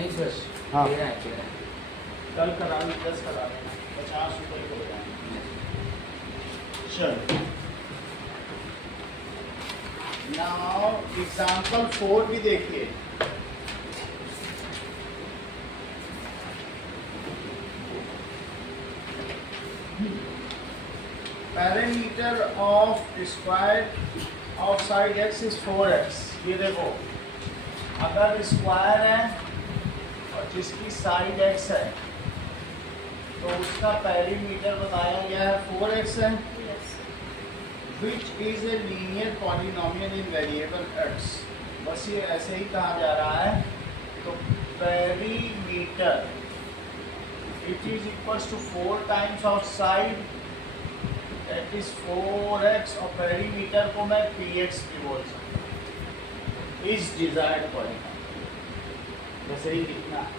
नहीं सर, हाँ। 13 कल करा लो, 10 करा लेना, 50 रुपये हो जाएंगे। चल नाउ एग्जाम्पल 4 भी देखिए। Parameter of square of side x is 4x। ये देखो, अगर स्क्वायर है और जिसकी साइड x है तो उसका पैरामीटर बताया गया है 4x है, which is a linear polynomial in variable x। बस ये ऐसे ही कहा जा रहा है। तो parameter it is equals to 4 times of side, that is 4x, और पैरामीटर को मैं px भी बोल सकता हूँ। इज डिजायर्ड पॉलिनोमियल, बस यही लिखना है।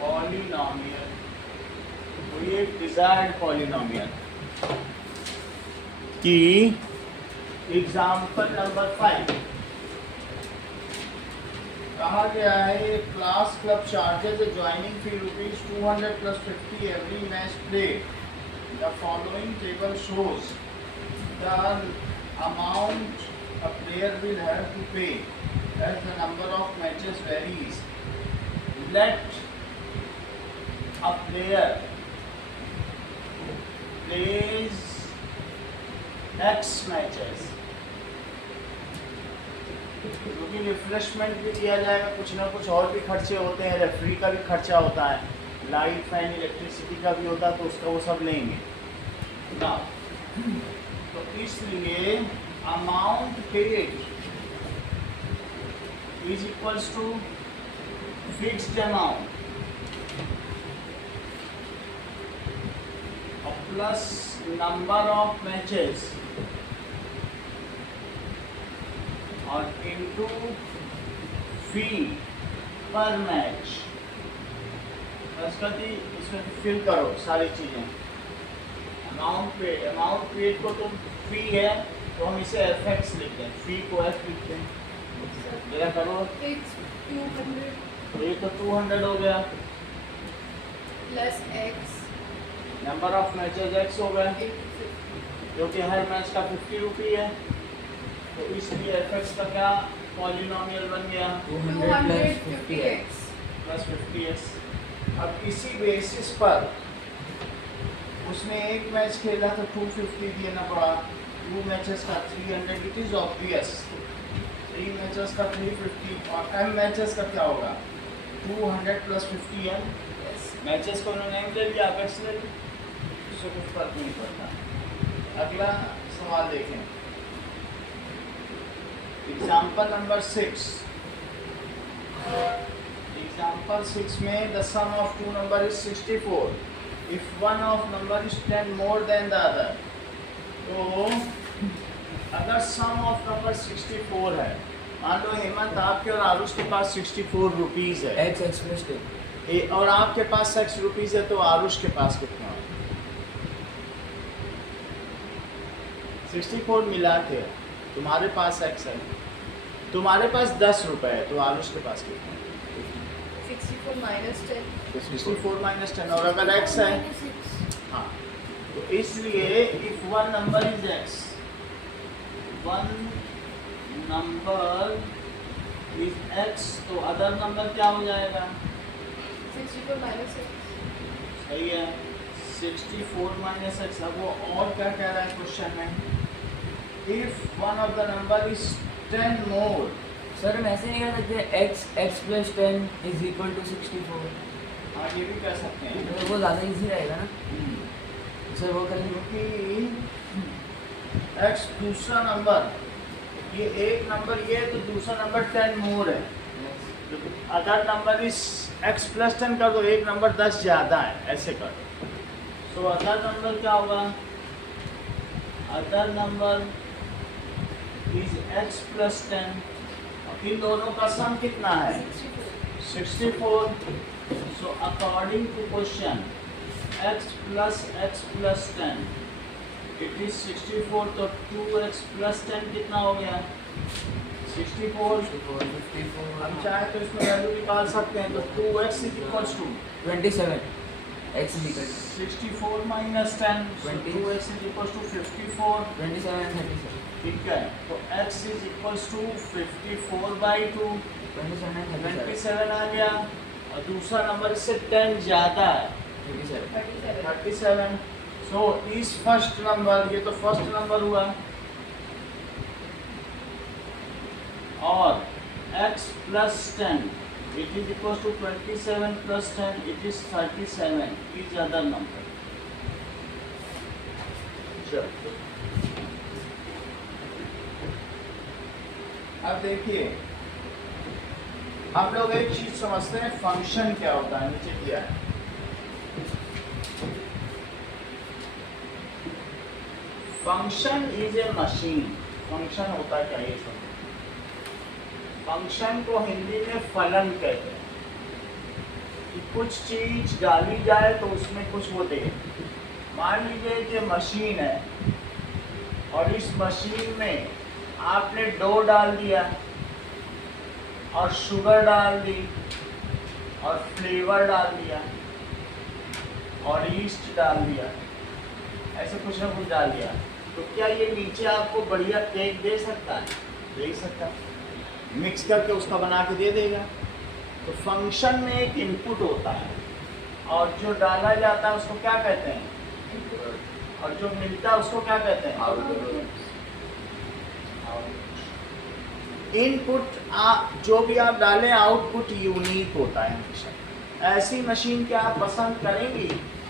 पॉलिनोमियल, तो ये डिजायर्ड पॉलिनोमियल की एग्जाम्पल नंबर 5 कहा गया है। Class club charges a joining fee ₹200 + 50 every match play. The following table shows the amount a player will have to pay as the number of matches varies. Let a player plays X matches, क्योंकि refreshment भी दिया जाएगा, कुछ ना कुछ और भी खर्चे होते हैं, रेफरी का भी खर्चा होता है, लाइट फैन इलेक्ट्रिसिटी का भी होता है, तो उसका वो सब लेंगे ना। तो इसलिए amount paid is equals to fixed amount plus number of matches और इनटू फी पर मैच। बस करती इसमें फिल करो सारी चीज़ें। अमाउंट पेड को तो फी है तो हम इसे एफ लिखते हैं, फी को एफ लिखते हैं। मेरा करो, ये तो 200 हो गया, plus x number of matches x हो गए, क्योंकि हर मैच का 50 रुपये है, तो इसलिए एफ का क्या पॉलिनोमियल बन गया 200 + 50x। Plus 50x। अब इसी बेसिस पर उसने एक मैच खेला तो 250 देना पड़ा, 2 मैचेस का 300। इट इज ऑब्वियस 3 मैचेस का 350, और m मैचेस का क्या होगा 200 + 50m। मैचेस को उन्होंने m ले लिया, अपेक्स ले लिया, उससे कुछ फर्क नहीं पड़ता। अगला सवाल देखें, एग्जाम्पल नंबर 6। एग्जाम्पल 6 में the sum of 2 number is 64 if one of number is 10 more than the other. तो अगर सम ऑफ नंबर 64 है, मान लो हेमंत आपके और आरुष के पास 64 रुपीज़ है, x + 10 और आपके पास 6 रुपीज़ है, तो आरुष के पास कितना है 64 मिला के। तुम्हारे पास x है, तुम्हारे पास 10 रुपए है, तो आरुष के पास कितना है 64 - 10 64 - 10। और अगर x है, हाँ, तो इसलिए if one number is x, one number is x, तो अदर नंबर क्या हो जाएगा 64 - 6 सही है 64 - x। अब वो और क्या कह रहा है क्वेश्चन में, if one of the number is 10 more. Sir हम ऐसे नहीं कर सकते x + 10 = 64। हाँ, ये भी कह सकते हैं, तो वो ज़्यादा इजी रहेगा ना सर, वो करेंगे। क्योंकि x दूसरा नंबर, ये एक नंबर ये है, तो दूसरा नंबर 10 मोर है। अदर नंबर इज x + 10 कर दो, एक नंबर 10 ज़्यादा है, ऐसे कर दो। तो अदर नंबर क्या होगा, अदर नंबर इज x + 10। इन दोनों का सम कितना है 64। So according to question x + 10 it is 64, तो 2x प्लस 10 कितना हो गया? 64। 54, हम चाहे तो इसमें वैल्यू निकाल सकते हैं, तो 2x is equals to 27, x is equal to 64 minus 10, so 20. 2x is equals to 54। 27 and 37, ठीक है, तो x is equals to 54 by 2, 27 and 37, 27 आ गया, और दूसरा नंबर इससे 10 ज़्यादा है, 37, 37. 37। सो इस फर्स्ट नंबर, ये तो फर्स्ट नंबर हुआ, और x plus 10 it is equal to 27 plus 10 it is 37 is other number. चलो अब देखिए, हम लोग एक चीज समझते हैं, फंक्शन क्या होता है। नीचे किया है, function is a machine. Function होता क्या, ये समझो। फंक्शन को हिंदी में फलन कहते हैं, कि कुछ चीज डाली जाए तो उसमें कुछ वो दे। मान लीजिए कि मशीन है, और इस मशीन में आपने डो डाल दिया, और शुगर डाल दी, और फ्लेवर डाल दिया, और ईस्ट डाल दिया, ऐसे कुछ ना कुछ डाल दिया, तो क्या ये नीचे आपको बढ़िया केक दे सकता है? दे ही सकता है, मिक्स करके उसका बना के दे देगा। तो फंक्शन में एक इनपुट होता है, और जो डाला जाता है उसको क्या कहते हैं? और जो मिलता है उसको क्या कहते हैं? output, इनपुट जो भी आप डालें, आउटपुट यूनिक होता है हमेशा। ऐसी मशीन क्या आप पसंद करेंगी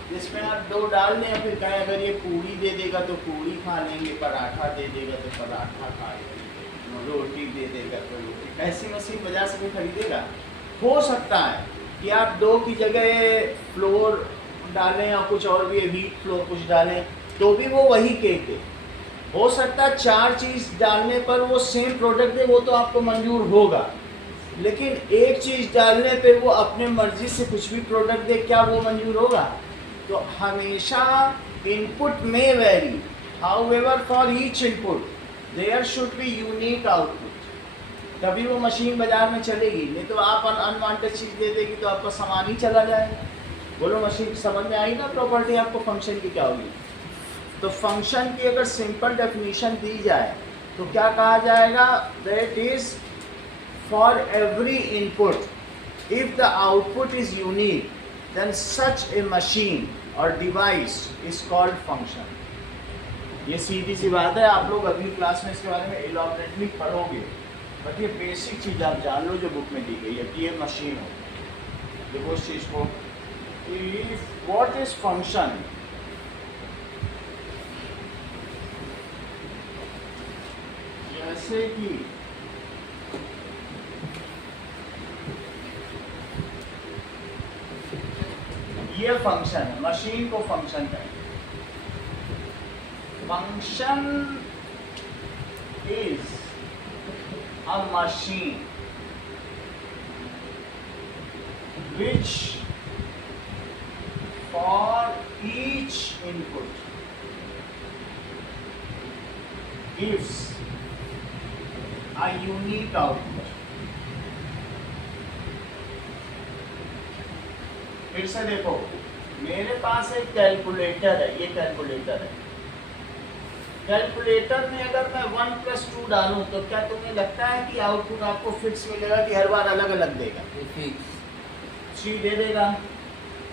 जिसमें आप डो डाल दें, फिर कहें अगर ये पूड़ी दे देगा तो पूड़ी खा लेंगे, पराठा दे देगा तो पराठा खा लेंगे, रोटी दे देगा तो रोटी। ऐसी मशीन बाजार से कोई खरीदेगा? हो सकता है कि आप डो की जगह फ्लोर डालें और कुछ और भी व्हीट फ्लोर कुछ डालें, तो भी वो वही केक दे। हो सकता है 4 चीज़ डालने पर वो सेम प्रोडक्ट दे, वो तो आपको मंजूर होगा। लेकिन एक चीज़ डालने पे वो अपने मर्जी से कुछ भी प्रोडक्ट दे, क्या वो मंजूर होगा? तो हमेशा इनपुट में vary, however for each input there should be unique output, तभी वो मशीन बाजार में चलेगी। नहीं तो आप अनवांटेड चीज़ दे देगी तो आपका सामान ही चला जाएगा। बोलो, मशीन समझ में आई ना प्रॉपर्टी आपको फंक्शन की क्या होगी? तो फंक्शन की अगर सिंपल डेफिनेशन दी जाए तो क्या कहा जाएगा? That is for every input if the output is unique then such a machine और डिवाइस इज कॉल्ड फंक्शन। ये सीधी सी बात है, आप लोग अगली क्लास में इसके बारे में इलॉबरेटली पढ़ोगे, बट ये बेसिक चीज़ आप जान लो जो बुक में दी गई है कि ये मशीन हो। देखो इस चीज़ को, व्हाट इज फंक्शन? जैसे कि ये फंक्शन है, मशीन को फंक्शन कहें। Function is a machine which for each input gives a unique output। फिर से देखो, मेरे पास एक कैलकुलेटर है, ये कैलकुलेटर है। कैलकुलेटर में अगर मैं 1 + 2 डालूं तो क्या तुम्हें लगता है कि आउटपुट आपको फिक्स मिलेगा कि हर बार अलग अलग देगा? 3 दे देगा।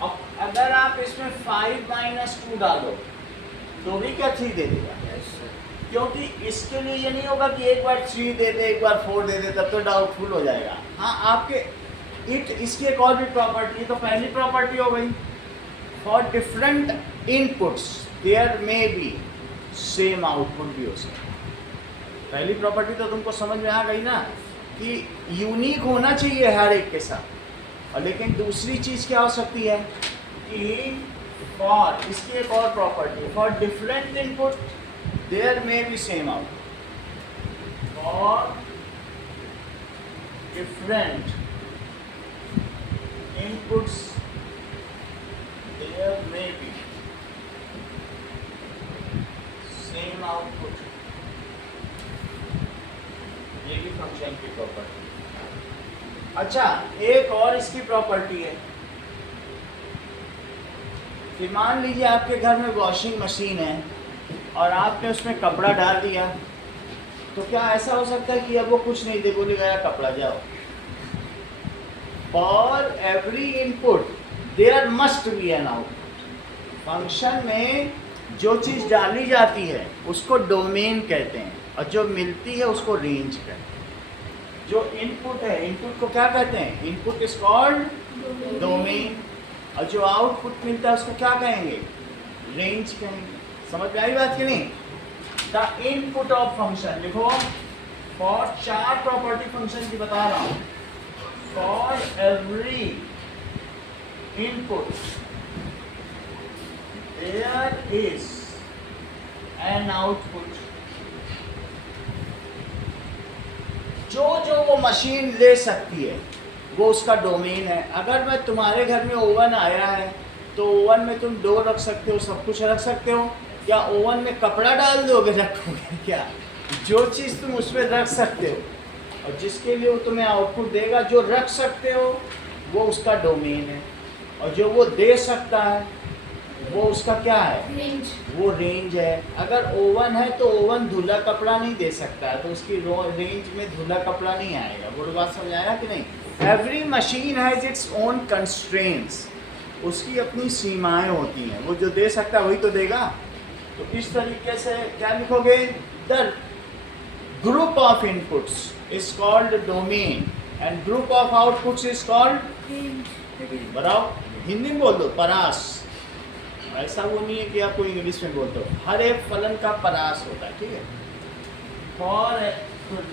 अब अगर आप इसमें 5 - 2 डालो तो भी क्या 3 दे देगा? क्योंकि इसके लिए ये नहीं होगा कि एक बार 3 दे दे, एक बार 4 दे दे, तब तो डाउटफुल हो जाएगा। हाँ, आपके इसकी एक और भी प्रॉपर्टी है, तो पहली प्रॉपर्टी हो गई, for different inputs there may be same output भी हो सकता है। पहली प्रॉपर्टी तो तुमको समझ में आ गई ना कि यूनिक होना चाहिए हर एक के साथ। और लेकिन दूसरी चीज़ क्या हो सकती है कि फॉर, इसकी एक और property, for different input there may be same output। for different inputs there may be on output. ये भी फंक्शन की प्रॉपर्टी। अच्छा, एक और इसकी प्रॉपर्टी है कि मान लीजिए आपके घर में वॉशिंग मशीन है और आपने उसमें कपड़ा डाल दिया, तो क्या ऐसा हो सकता है कि अब वो कुछ नहीं दे, बोलेगा यार कपड़ा जाओ? For every input there must be an output. Function में जो चीज़ डाली जाती है उसको डोमेन कहते हैं और जो मिलती है उसको रेंज कहते हैं। जो इनपुट है, इनपुट को क्या कहते हैं? इनपुट इज कॉल्ड डोमेन, और जो आउटपुट मिलता है उसको क्या कहेंगे? रेंज कहेंगे। समझ में आई बात कि नहीं? द इनपुट ऑफ फंक्शन लिखो, फॉर 4 प्रॉपर्टी फंक्शन की बता रहा हूं। For every input there is an output. जो जो वो मशीन ले सकती है वो उसका डोमेन है। अगर मैं तुम्हारे घर में ओवन आया है तो ओवन में तुम डो रख सकते हो, सब कुछ रख सकते हो। क्या ओवन में कपड़ा डाल दोगे, रखोगे क्या? जो चीज़ तुम उसमें रख सकते हो और जिसके लिए वो तुम्हें आउटपुट देगा, जो रख सकते हो वो उसका डोमेन है, और जो वो दे सकता है वो उसका क्या है? रेंज। वो रेंज है। अगर ओवन है तो ओवन धुला कपड़ा नहीं दे सकता है, तो उसकी रेंज में धुला कपड़ा नहीं आएगा। वो बात समझ आया कि नहीं? Every machine has its own constraints, उसकी अपनी सीमाएं होती हैं। वो जो दे सकता है वही तो देगा। तो इस तरीके से क्या लिखोगे? The group of inputs is called domain and group of outputs is called range. बताओ, हिंदी में बोल दो, परास। ऐसा वो नहीं है कि आपको इंग्लिश में बोलते हो। हर एक फलन का परास होता है, ठीक है? फॉर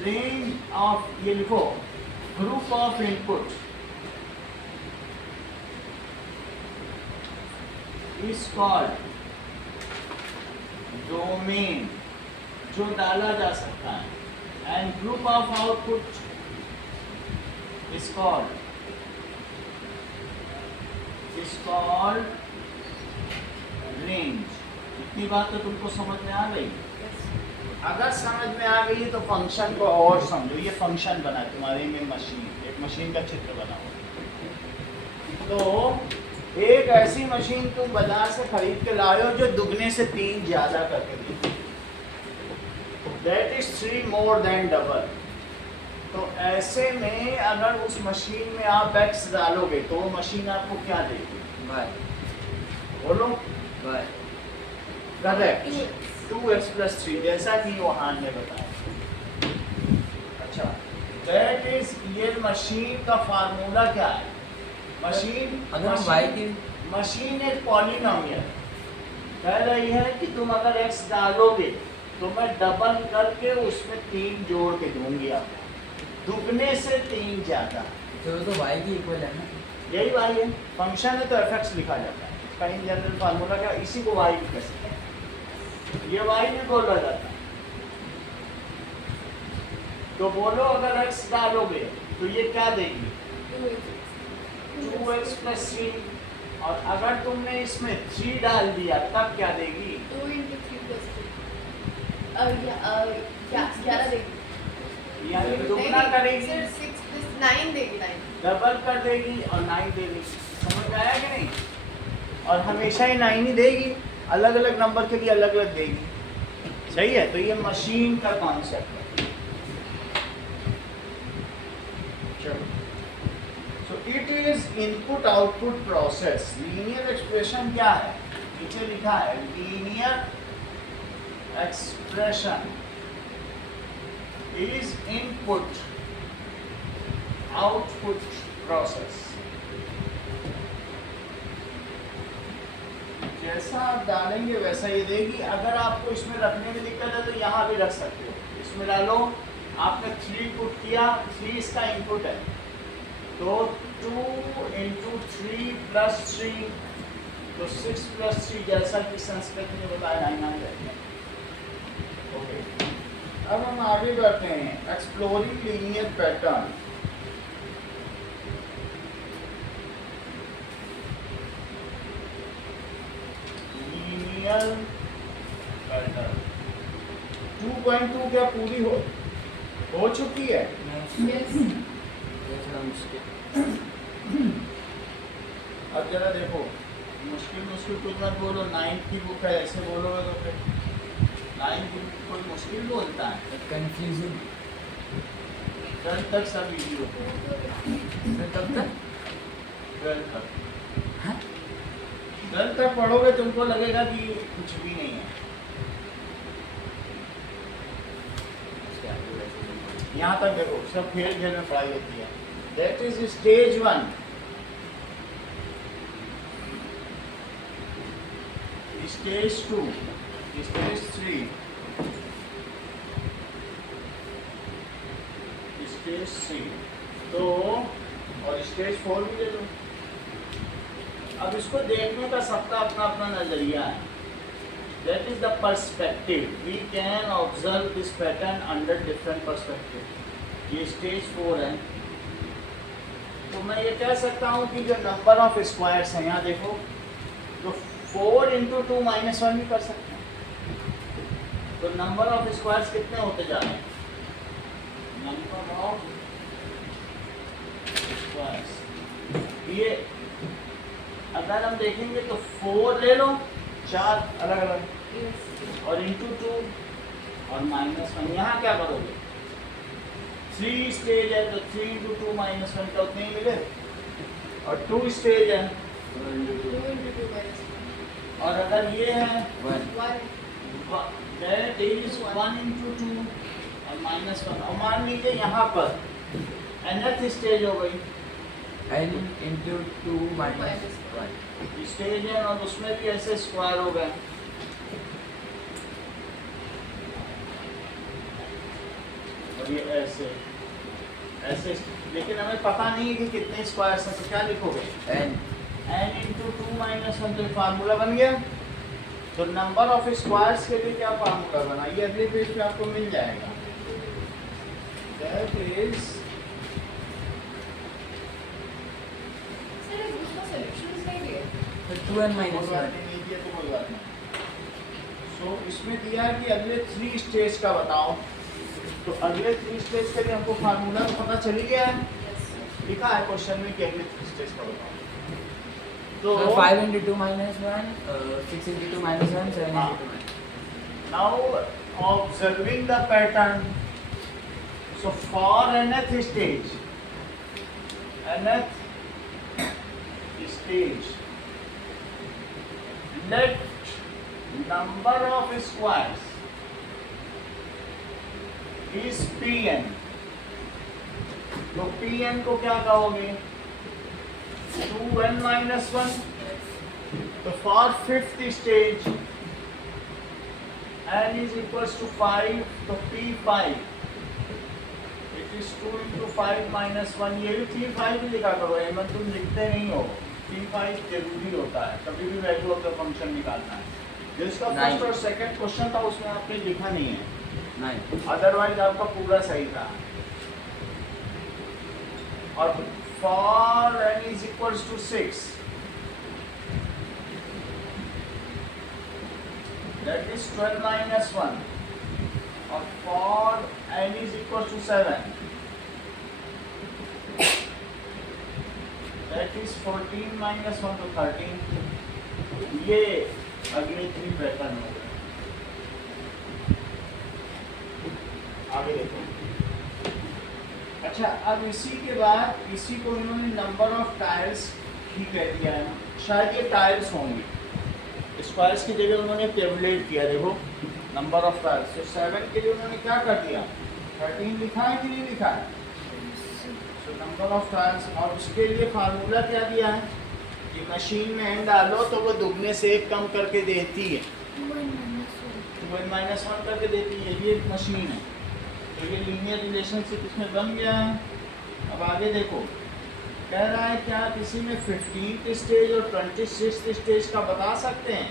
रेंज ऑफ, ये लिखो, group of input is called domain, जो डाला जा सकता है, and group of output is called range. इतनी बात तो तुमको समझ में आ गई? अगर समझ में आ गई है तो फंक्शन को और समझो। ये फंक्शन बना है तुम्हारे में, मशीन, एक मशीन का चित्र बना हुआ। तो एक ऐसी मशीन तुम बाजार से खरीद के लाए हो जो दुगने से 3 ज़्यादा करके देती, that is 3 more than double. तो ऐसे में अगर उस मशीन में आप x डालोगे तो वो मशीन आपको क्या देगी? बाय बोलो। बाय करेक्ट, 2x + 3, जैसा कि योहान ने बताया। अच्छा, दैट इज, ये मशीन का फार्मूला क्या है? मशीन, अगर हम y की मशीन एक पॉलिनोमियल कह रही है कि तुम अगर x डालोगे तो मैं डबल करके उसमें 3 जोड़ के दूंगी आपको, दुगने से 3 ज़्यादा। तो y की इक्वल है ना? यही y है। फंक्शन है तो fx लिखा जाता है। इसका इन जनरल फार्मूला क्या, इसी को y भी कह सकते हैं। ये y भी बोला जाता है। तो बोलो, अगर x डालोगे तो ये क्या देगी? 2x + 3, और अगर तुमने इसमें 3 डाल दिया तब क्या देगी? 2 × 3 + 3 11 देगी। यानी दुगना करेगी, सर 6 + 9 देगी, 9। डबल कर देगी और 9 देगी। समझ में आया कि नहीं? और हमेशा ही 9 ही देगी, अलग अलग नंबर के लिए अलग अलग देगी। सही है? तो ये मशीन का कॉन्सेप्ट है। चलो, सो it is input output process. Linear expression क्या है? नीचे लिखा है linear expression is input output process। जैसा आप डालेंगे वैसा ये देगी। अगर आपको इसमें रखने में दिक्कत है तो यहाँ भी रख सकते हो। इसमें डालो, आपने 3 पुट किया, 3 इसका इनपुट है, तो 2 × 3 + 3, तो 6 + 3, जैसा कि संस्कृत में बताया 9 आ जाएगा। ओके, अब हम आगे बढ़ते हैं। Exploring linear pattern. Linear pattern 2.2 क्या पूरी हो चुकी है? Yes. ये थोड़ा मुश्किल। अब जरा देखो, मुश्किल कुछ मत बोलो, 9th की बुक है ऐसे बोलोगे तो फिर 9th की बुक कोई मुश्किल बोलता है? कंफ्यूजिंग। 12th तक सब इजी होते हैं। कब तक? 12th तक, हाँ? 12th तक पढ़ोगे तुमको लगेगा कि कुछ भी नहीं है। यहाँ तक देखो, सब खेल खेल में पढ़ाई होती है। That is stage 1। Stage 2, stage 3, stage 3 तो, और स्टेज 4 भी ले लो। अब इसको देखने का सबका अपना अपना नजरिया है। That is the perspective. We can observe this pattern under different perspective. ये स्टेज 4 है, तो मैं ये कह सकता हूँ कि जो नंबर ऑफ स्क्वायर्स हैं, यहाँ देखो, तो 4 into 2 minus 1 भी कर सकते हैं। तो नंबर ऑफ स्क्वायर्स कितने होते जा रहे हैं? नंबर ऑफ स्क्वायर्स, ये अगर हम देखेंगे तो 4 ले लो, 4 अलग अलग, Yes. और इंटू 2 और -1। यहाँ क्या करोगे? 3 स्टेज है तो 3 into 2 -1 का उतने ही मिले, और 2 स्टेज है, 2 into 2 minus 1. और अगर ये है 1 1. दैट इज 1 into 2 और -1, और मान लीजिए यहाँ पर nth स्टेज हो गई, n into 2 minus 1 स्टेज है, और उसमें भी ऐसे स्क्वायर हो गए, और ये ऐसे ऐसे, लेकिन हमें पता नहीं है कि कितने स्क्वायर्स हैं, तो क्या लिखोगे? n n into 2 minus 1, तो ये फार्मूला बन गया। तो नंबर ऑफ स्क्वायर्स के लिए क्या फार्मूला बना, ये अगले पेज पे आपको मिल जाएगा। दैट इज, Sir, इसका solutions नहीं दिए. तो 2n कोई minus बात 1 नहीं दिया तो कोई बात नहीं। सो इसमें दिया है कि अगले 3 स्टेज का बताओ, तो अगले 3 स्टेज के लिए हमको फार्मूला तो पता चल ही गया है, Yes. लिखा है क्वेश्चन में कि अगले 3 स्टेज का बताओ। तो 5 into 2 minus 1 6 into 2 minus 1 7 हाँ। into 2 minus now observing the pattern, so for nth stage, let number of squares is Pn, तो Pn को क्या कहोगे? 2n minus 1, तो for 5th stage n is equals to 5, तो P5 it is 2 into 5 minus 1, ये भी P5 ही लिखा करो, एमन तुम लिखते नहीं हो, P5 जरूरी होता है कभी भी वैल्यू ऑफ द फंक्शन निकालना है। जिसका फर्स्ट और सेकंड क्वेश्चन था उसमें आपने लिखा नहीं है, 9 अदरवाइज आपका पूरा सही था। और for n is equals to 6, that is 12 minus 1, और for n is equals to 7, that is 14 minus 1 to 13। ये अगले 3 पैटर्न हो गए। आगे देखो, अच्छा अब इसी के बाद इसी को इन्होंने नंबर ऑफ टाइल्स ही कह दिया है, शायद ये टाइल्स होंगे, स्क्वायर्स की जगह उन्होंने टेबलेट किया। देखो नंबर ऑफ टाइल्स, तो 7 के लिए उन्होंने क्या कर दिया, 13 लिखा है कि नहीं लिखा है, तो नंबर ऑफ टाइल्स। और उसके लिए फार्मूला क्या दिया है कि मशीन में एन डालो तो वो दुगने से 1 कम करके देती है, 2n minus 1 करके देती है, ये एक मशीन है। तो ये लीनियर रिलेशनशिप इसमें बन गया है। अब आगे देखो, कह रहा है क्या किसी में 15th स्टेज और 26th स्टेज का बता सकते हैं,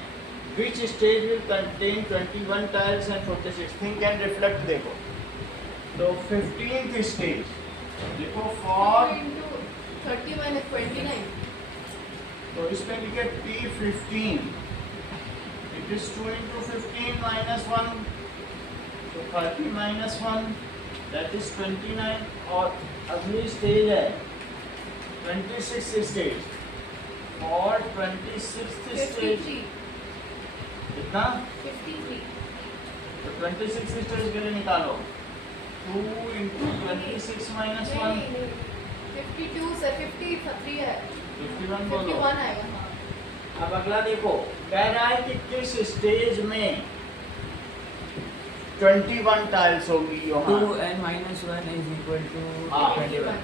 which stage will contain 21 tiles and 46 think and reflect. देखो तो 15th स्टेज देखो 2 फॉर, into 30 minus 29. तो इसमें लिखे P15, it is 2 into 15 minus 1, तो 30 minus 1 that is 29 और अगली स्टेज है 26 स्टेज और 26th स्टेज 53. कितना 53. तो 26 स्टेज के लिए निकालो 2 into 26 minus 1 नहीं. 52 से 53 है. 51 बोलो 51 आएगा. हाँ. अब अगला देखो कह रहा है कि किस स्टेज में 21 टाइल्स होगी यहाँ 2n minus 1 is equal to हाँ। 21.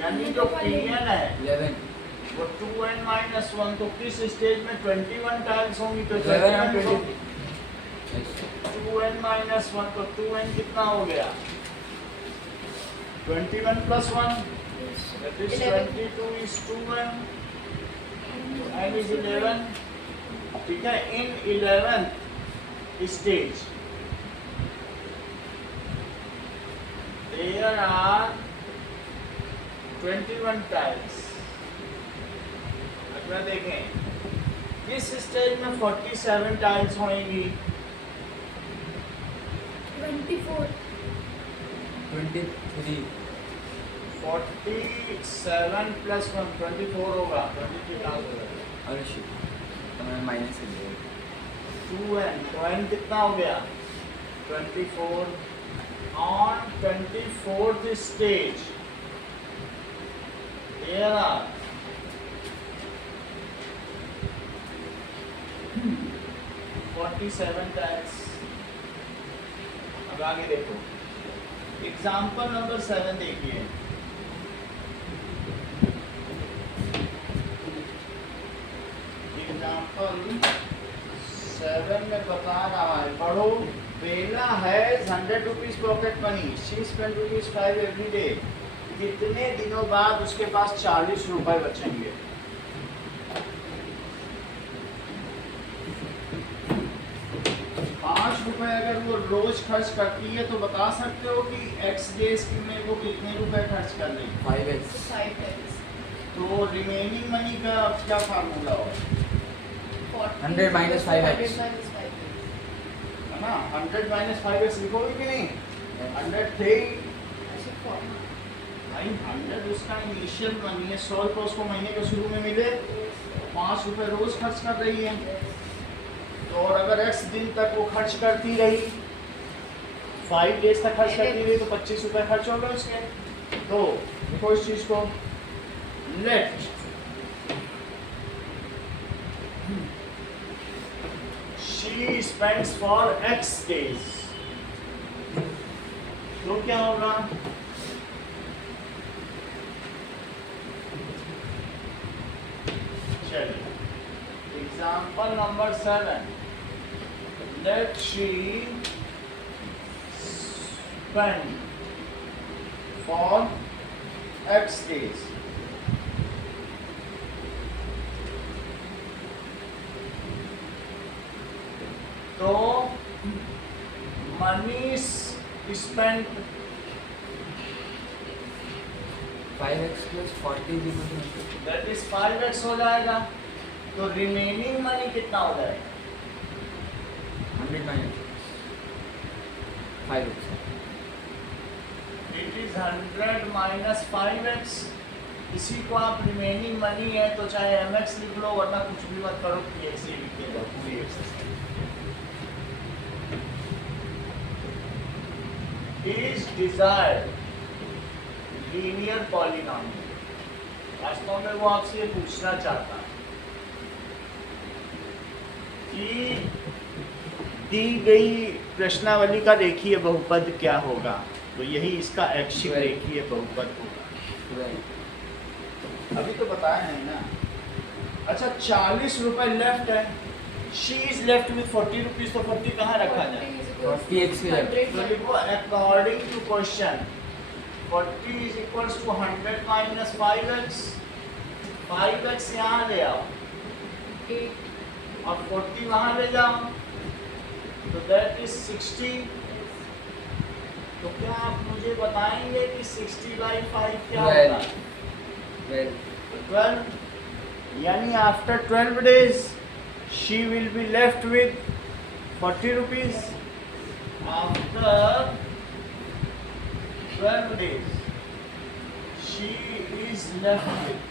यानी जो पीएन है 11. वो 2n minus 1 तो किस स्टेज में 21 टाइल्स होंगी तो 11 and 21 20. Yes. 2n minus 1 तो 2n कितना हो गया 21 plus 1 that is 11. 22 is 2n तो n is 11 ठीक है इन 11th stage there are 21 tiles अगला देखें किस स्टेज में 47 टाइल्स होंगी 24. 23. 47 plus 1 24 होगा 23 टाइल्स होगा अरे shit. तो मैं minus कर दिया. 2n तो n कितना हो गया 24 on 24th stage there are 47 tiles अब आगे देखो एग्जाम्पल नंबर 7 देखिए एग्जाम्पल 7 में बता रहा है पढ़ो बेला है 100 rupees pocket money she spend rupees 5 every day कितने दिनों बाद उसके पास 40 रुपए बचेंगे ₹5 अगर वो रोज खर्च करती है तो बता सकते हो कि एक्स डेज में वो कितने रुपए खर्च कर रही है 5x. 5 times. तो रिमेनिंग मनी का क्या फार्मूला हो 100 minus 5x. 100 minus 5x. है ना 100 माइनस 5x लिखोगे कि नहीं 100 थे ऐसे form. भाई 100 उसका इनिशियल मनी है 100 रुपये उसको महीने के शुरू में मिले ₹5 रोज खर्च कर रही है तो और अगर x दिन तक वो खर्च करती रही 5 डेज तक खर्च करती रही तो ₹25 खर्च हो गए उसके तो देखो इस चीज को let she spends for x days तो क्या होगा चलिए example number 7 let she spend for x days तो money spend 5x plus 40 is equal to 100. दैट इज 5x हो जाएगा तो रिमेनिंग मनी कितना हो जाएगा 100 minus 5x. It is 100 minus 5x इसी को आप रिमेनिंग मनी है तो चाहे mx लिख लो वरना कुछ भी मत करो px ही लिखिएगा पूरी exercise is desired linear polynomial वास्तव में वो आपसे ये पूछना चाहता है कि दी गई प्रश्नावली का रेखीय बहुपद क्या होगा तो यही इसका ऐच्छिक रेखीय बहुपद होगा Right. अभी तो बताया है ना अच्छा 40 रुपए लेफ्ट है she is left with 40 rupees तो 40 कहाँ रखा जाए 40x के left. तो लिखो according to question 40 is equals to 100 minus 5x 5x यहाँ ले आओ और 40 वहाँ ले जाओ तो दैट इज 60 तो क्या आप मुझे बताएंगे कि 60 by 5 क्या होगा 12. 12 यानी after 12 days she will be left with 40 rupees after 12 days she is left with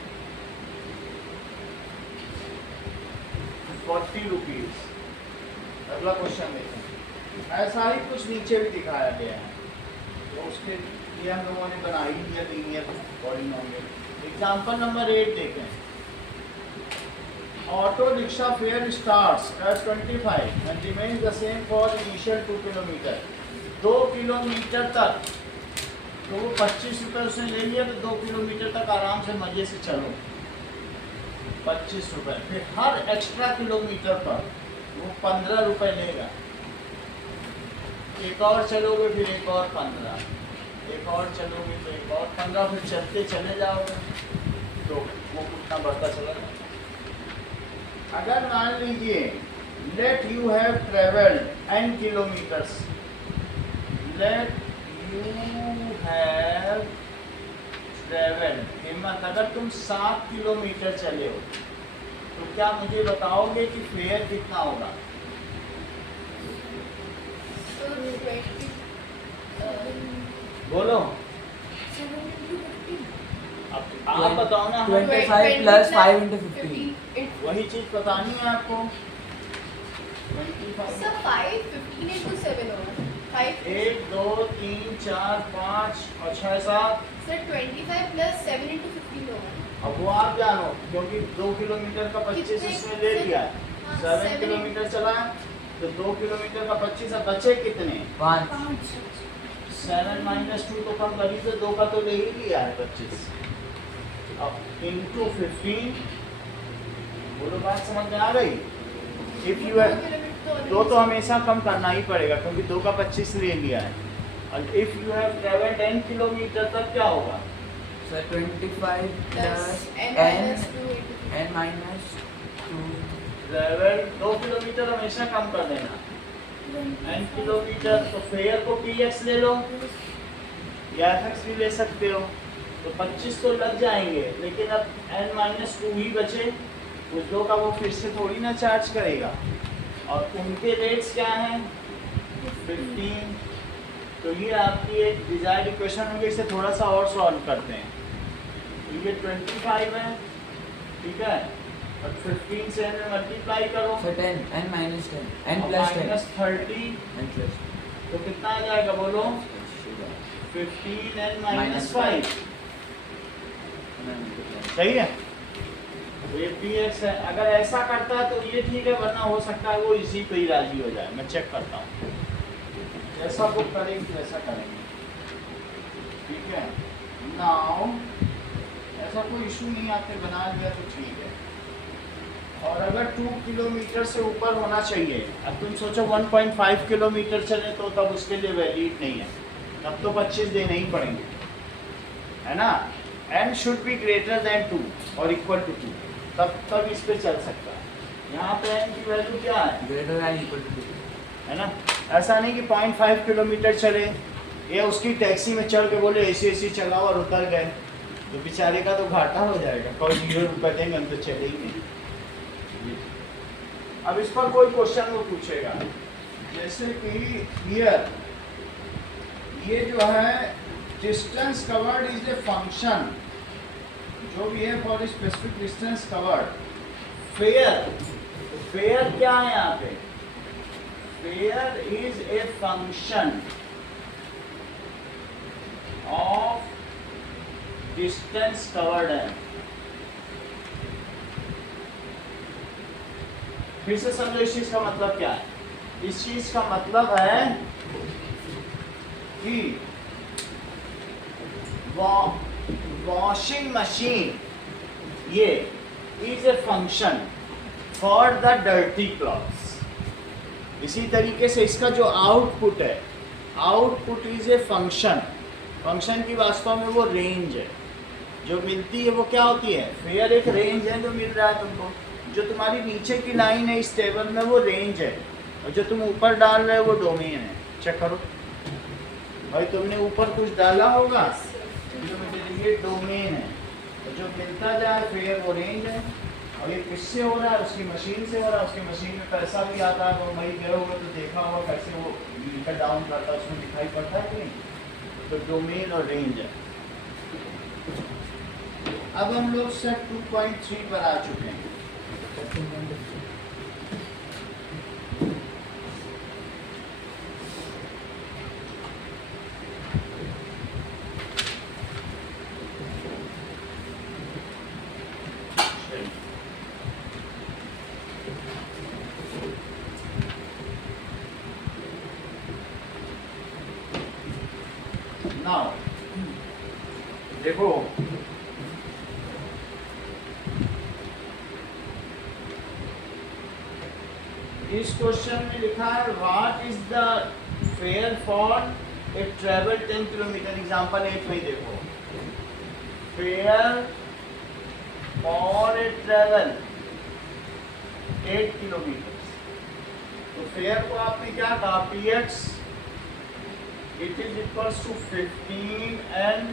40 rupees. अगला क्वेश्चन देखें। ऐसा ही कुछ नीचे भी दिखाया गया है, तो उसके लिए हम लोगों ने बना ही दिया लीनियर पॉलिनोमियल। एग्जांपल नंबर 8 देखें। Auto rickshaw fair starts at 25 and remains the same for initial 2 kilometre. 2 kilometre तक तो वो 25 रुपये उसने ले लिया, तो 2 किलोमीटर तक आराम से मजे से चलो 25 रुपये। फिर हर एक्स्ट्रा किलोमीटर पर वो 15 रुपये लेगा। एक और चलोगे फिर एक और 15, एक और चलोगे तो एक और 15, फिर चलते चले जाओगे तो वो कितना बढ़ता चला जाएगा। अगर मान लीजिए let you have travelled n kilometres, let you have travelled हिम्मत, अगर तुम 7 किलोमीटर चले हो तो क्या मुझे बताओगे कि फेयर कितना होगा? So 27 बोलो, 7 into 15. अब आप बताओ ना। 25 plus 5 into 15. वही चीज बतानी है आपको। 25 Sir, 5, 15 into 7 होगा। 5. 1 2 3 4 5 और 6 7। Sir, 25 plus 7 into 15 होगा। अब वो आप जानो, क्योंकि 2 किलोमीटर का 25 कितने? इसमें ले लिया है, हाँ, 7 7 किलोमीटर चला है, तो 2 किलोमीटर का 25 अब बचे कितने? 5. 7 माइनस 2 तो कम करी, तो 2 का तो ले ही लिया है 25। अब इंटू 15, बोलो बात समझ में आ गई? इफ यू है 2 तो हमेशा कम करना ही पड़ेगा, क्योंकि 2 का 25 ले लिया है। और if you have travelled 10 kilometre तक क्या होगा? So 25 plus n n minus 2 into 15. n minus 2. Travel 2 kilometre हमेशा कम कर देना। n किलोमीटर तो फेयर को px ले लो या fx भी ले सकते हो, तो 25 तो लग जाएंगे, लेकिन अब n माइनस 2 ही बचे, उस 2 का वो फिर से थोड़ी ना चार्ज करेगा। और उनके रेट्स क्या हैं? 15। तो ये आपकी एक डिजायर्ड इक्वेशन होगी। इसे थोड़ा सा और सॉल्व करते हैं। तो ये 25 है, ठीक है, और 15 से n में मल्टीप्लाई करो, So 10 n minus 10 n और plus 10 माइनस 30, n plus तो कितना आ जाएगा बोलो? 10. 15n Minus माइनस 5, सही है। तो ये px है। अगर ऐसा करता है तो ये ठीक है, वरना हो सकता है वो इसी पे ही राजी हो जाए। मैं चेक करता हूँ, जैसा बुक करेंगे वैसा करेंगे, ठीक है। नाउ ऐसा कोई इशू नहीं आते, बना लिया तो ठीक है। और अगर 2 किलोमीटर से ऊपर होना चाहिए, अब तुम सोचो 1.5 किलोमीटर चले तो तब उसके लिए वैलिड नहीं है, तब तो 25 देने ही पड़ेंगे, है ना। n should be greater than 2 और इक्वल टू 2, तब इस पे चल सकता है। यहाँ पे n की वैल्यू क्या है? Greater than equal to 2. है ना। ऐसा नहीं कि 0.5 किलोमीटर चले, ये उसकी टैक्सी में चढ़ के बोले ऐसी चलाओ और उतर गए, तो बेचारे का तो घाटा हो जाएगा। कोई 0 रुपये देंगे हम तो चले ही नहीं। अब इस पर कोई क्वेश्चन वो पूछेगा, जैसे कि ये जो है distance covered is a function, जो भी है for specific distance covered. Fair क्या है यहाँ पे? Fair is a function of distance covered है। फिर से समझो इस चीज का मतलब क्या है। इस चीज का मतलब है कि वॉशिंग मशीन ये is a function for the dirty clothes. इसी तरीके से इसका जो आउटपुट है, output is a function. Function की वास्तव में वो रेंज है जो मिलती है। वो क्या होती है? फेयर एक रेंज है जो मिल रहा है तुमको। जो तुम्हारी नीचे की लाइन है इस टेबल में वो रेंज है, और जो तुम ऊपर डाल रहे हो वो डोमेन है। चेक करो भाई, तुमने ऊपर कुछ डाला होगा, ये डोमेन है, और जो मिलता जाए फेयर वो रेंज है। अब ये किससे हो रहा है? उसकी मशीन से हो रहा है। उसकी मशीन में पैसा भी आता है, वो वही गए होगा तो देखा होगा कैसे वो मीटर डाउन करता है, उसमें दिखाई पड़ता है कि नहीं? तो डोमेन और रेंज है। अब हम लोग सेट 2.3 पर आ चुके हैं। नाउ देखो, इस क्वेश्चन में लिखा है what is the fare for a travel 10 kilometre. Example 8 में ही देखो, fare for a travel 8 kilometre. तो फेयर को आपने क्या कहा? PX it is equals to 15 and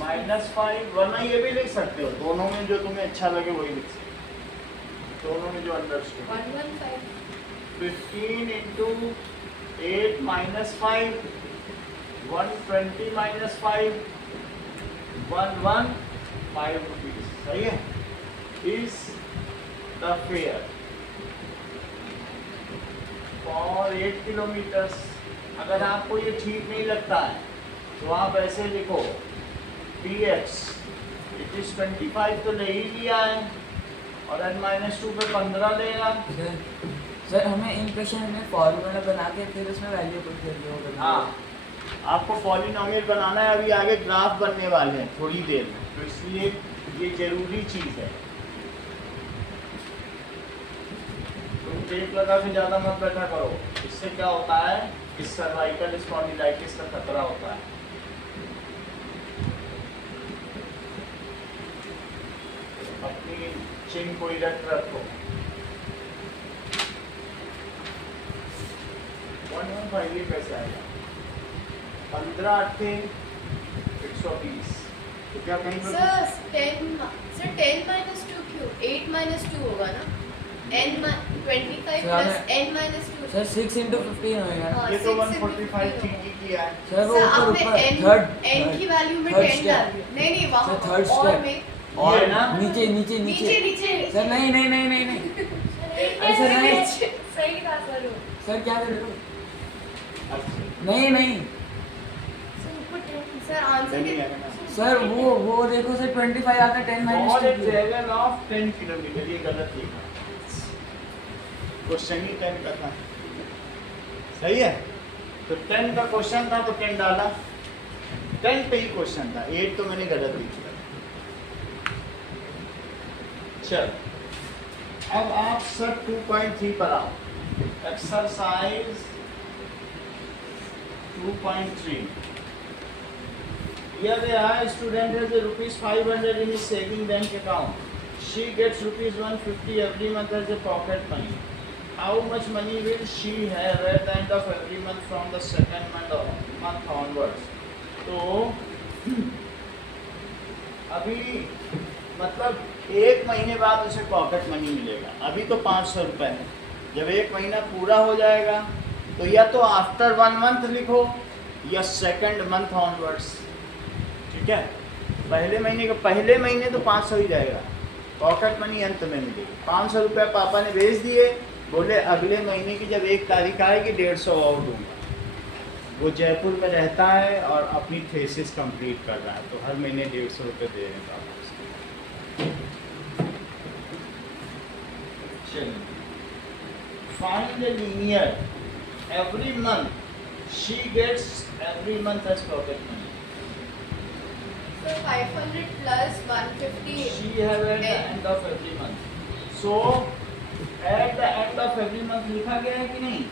-5, वरना ये भी लिख सकते हो, दोनों में जो तुम्हें अच्छा लगे वही लिख सकते हो, दोनों में जो अंडरस्टूड। 115 15 इंटू 8 -5, 120 -5, 115 रुपीज, सही है, is the fare for 8 kilometres. अगर आपको ये ठीक नहीं लगता है तो आप ऐसे लिखो, px इट इज 25 तो ले ही लिया है और n-2 पे 15 लेगा। सर हमें इन क्वेश्चन में फॉर्मूला बना के फिर उसमें वैल्यू पुट करनी होगी। हाँ, आपको पॉलिनोमियल बनाना है, अभी आगे ग्राफ बनने वाले हैं थोड़ी देर में, तो इसलिए ये जरूरी चीज़ है। तुम टेप लगा के ज़्यादा मत बैठा करो, इससे क्या होता है, इस सर्वाइकल स्पॉन्डिलाइटिस का खतरा होता है। अपनी चिन को इरेक्ट रखो। 115 ये कैसे आएगा? 15 8 120। तो क्या कहीं पर सर 10 minus 2 क्यों? 8 minus 2 होगा ना? n 25 plus n minus 2। Sir 6 into 15 होएगा। हाँ, ये तो 6 into 145 15 ठीक ही किया है। सर वो सर ऊपर आपने ऊपर n थर्ड की वैल्यू में third 10 step। डाल दिया। नहीं सर वहाँ third और step। में ये और ना? नीचे नीचे नीचे नीचे सर नहीं नहीं नहीं नहीं नहीं ऐसे नहीं। सही कहा सर वो। सर क्या कर रहे हो? अच्छा, नहीं नहीं सर आंसर नहीं के आएगा ना। सर वो देखो सर 25 आता 10 और एक -2। ट्रेवल ऑफ 10 किलोमीटर, ये गलत लिखा। क्वेश्चन ही 10 का था, सही है। तो 10 का क्वेश्चन था तो 10 डाला, 10 पे ही क्वेश्चन था, 8 तो मैंने गलत लिखा। चल, अब आप सब 2.3 पर आओ। Exercise 2.3। Here they are, student has a ₹500 in his saving bank account. She gets ₹150 every month as a pocket money. How much money will she have at the end of every month from the second month onwards? तो अभी मतलब एक महीने बाद उसे pocket money मिलेगा। अभी तो 500 रुपये है, जब एक महीना पूरा हो जाएगा तो या तो आफ्टर 1 मंथ लिखो या सेकंड मंथ ऑनवर्ड्स, ठीक है। पहले महीने तो 500 ही जाएगा, पॉकेट मनी अंत में मिलेगी। 500 रुपये पापा ने भेज दिए, बोले अगले महीने की जब 1 तारीख आएगी 150 और दूंगा। वो जयपुर में रहता है और अपनी थेसिस कंप्लीट कर रहा है, तो हर महीने 150 रुपये दे रहे हैं पापा उसको। चलिए, find the linear every month she gets every month as pocket money. So 500 plus 150. She have at the end of every month. So at the end of every month लिखा गया है कि नहीं?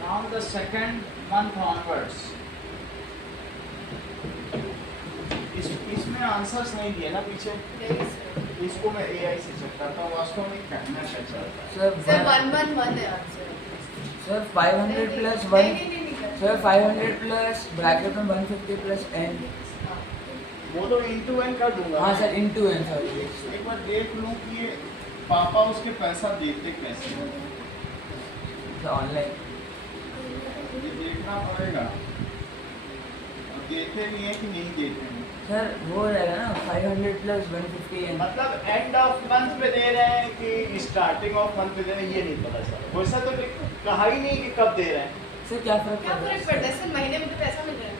From the second month onwards. इसमें answers नहीं दिए ना पीछे, नहीं सर। इसको मैं AI से चेक करता हूँ, वास्तव में कहना क्या चाहता है। सर 111 है आंसर। सर 500 प्लस 1 नहीं सर 500 प्लस ब्रैकेट में 150 प्लस n वो तो इंटू एन कर दूंगा हाँ मैं। सर इंटू एन सॉरी एक बार देख लूँ कि ये पापा उसके पैसा देते कैसे हैं। ऑनलाइन ये देखना पड़ेगा, और देते भी हैं कि नहीं देते हैं। सर वो रहेगा ना 500 प्लस 150 एन मतलब एंड ऑफ मंथ पे दे रहे हैं कि स्टार्टिंग ऑफ मंथ पे दे रहे हैं, ये नहीं पता सर। वैसा तो कहा ही नहीं कि कब दे रहे हैं। सर क्या फर्क क्या पड़ता फर्क पड़ता है सर, महीने में तो पैसा मिल रहा है।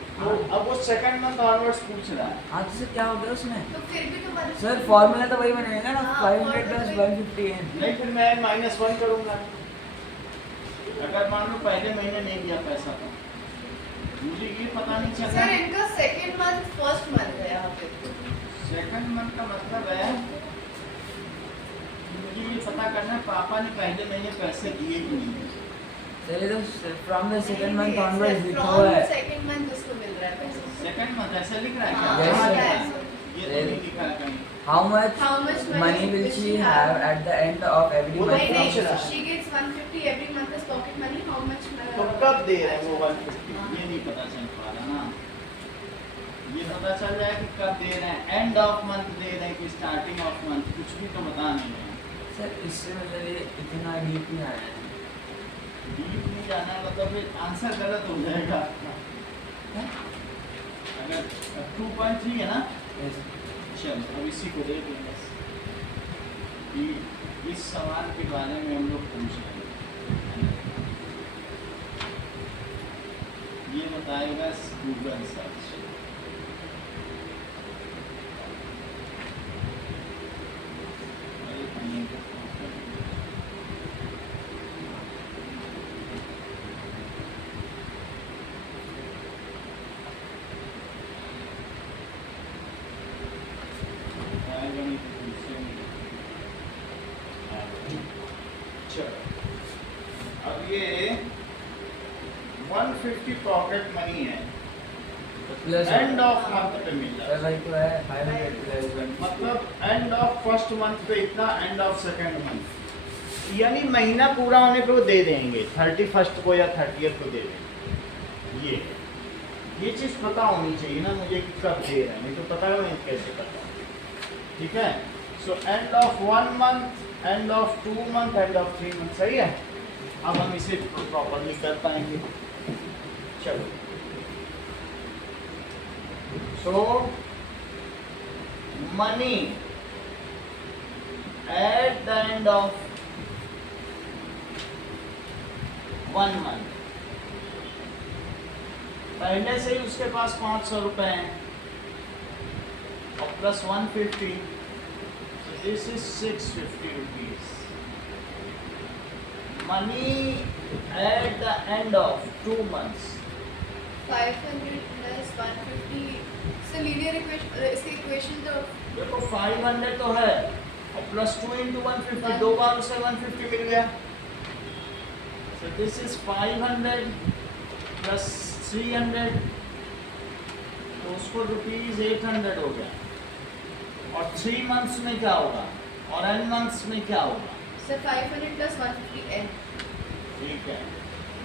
अब वो सेकंड मंथ ऑनवर्ड्स पूछ रहा है। हाँ तो सर क्या हो गया उसमें तो फिर भी तो बात सर फॉर्मूला तो वही बनेगा ना हाँ, 500 प्लस formula 150 एन नहीं, फिर मैं -1 करूंगा। अगर मान लो पहले महीने नहीं दिया पैसा तो मुझे ये पता नहीं चला। सर इनका सेकंड मंथ फर्स्ट मंथ है यहाँ पे। सेकंड मंथ का मतलब है मुझे ये पता करना है पापा ने पहले महीने पैसे दिए कि नहीं। सर ये तो from the second month onwards लिखा फ्रॉम हुआ है सेकंड मंथ उसको मिल रहा है पैसा। सेकंड मंथ ऐसा लिख रहा है हाँ, क्या? Yes, हाँ, sir. ये तो नहीं लिखा है कहीं। How much How much money will she have eight the end of every वो तो मंथ नहीं पूछ रहा नहीं, है। she gets 150 every month as pocket money. How much? तो कब दे रहे हैं वो 150? ये नहीं पता चल पा रहा ना। ये पता चल जाए कि कब दे रहे हैं, एंड ऑफ मंथ दे रहे हैं कि स्टार्टिंग ऑफ मंथ, कुछ भी तो बता नहीं रहे हैं। सर इससे मतलब ये इतना डीप नहीं आया है डीप नहीं जाना है, मतलब फिर आंसर गलत हो जाएगा। अगर 2.3 है ना, Yes. चलो अब इसी को देख लेंगे कि इस सवाल के बारे में हम लोग पूछ रहे हैं। ये बताएगा गूगल सर्च। अरे कहीं को आएगा नहीं तो पूछे नहीं। चलो अब ये 150 पॉकेट मनी है, प्लस एंड ऑफ मंथ पे मिल सर रहा है। भाई तो है 500 प्लस 150 मतलब एंड ऑफ फर्स्ट मंथ पे इतना, एंड ऑफ सेकंड मंथ, यानी महीना पूरा होने पे वो दे देंगे 31st को या 30th को दे देंगे। ये चीज़ पता होनी चाहिए ना मुझे कि कब दे रहे हैं, नहीं तो पता नहीं कैसे पता। ठीक है, so end of 1 month, end of 2 month, end of 3 month, सही है। अब हम इसे प्रॉपरली कर पाएंगे। चलो, so money at the end of 1 month, पहले से ही उसके पास 500 रुपए हैं और plus 150, so this is 650 rupees. Money at the end of 2 months. 500 plus 150. So linear equation, इसकी equation तो देखो 500 तो है और प्लस 2 into 150, दो बार उसे 150 मिल गया। So this is 500 plus 300, तो उसको रुपीज 800 हो गया। और 3 मंथ्स में क्या होगा और n मंथ्स में क्या होगा? so 500 plus 150 n. ठीक है,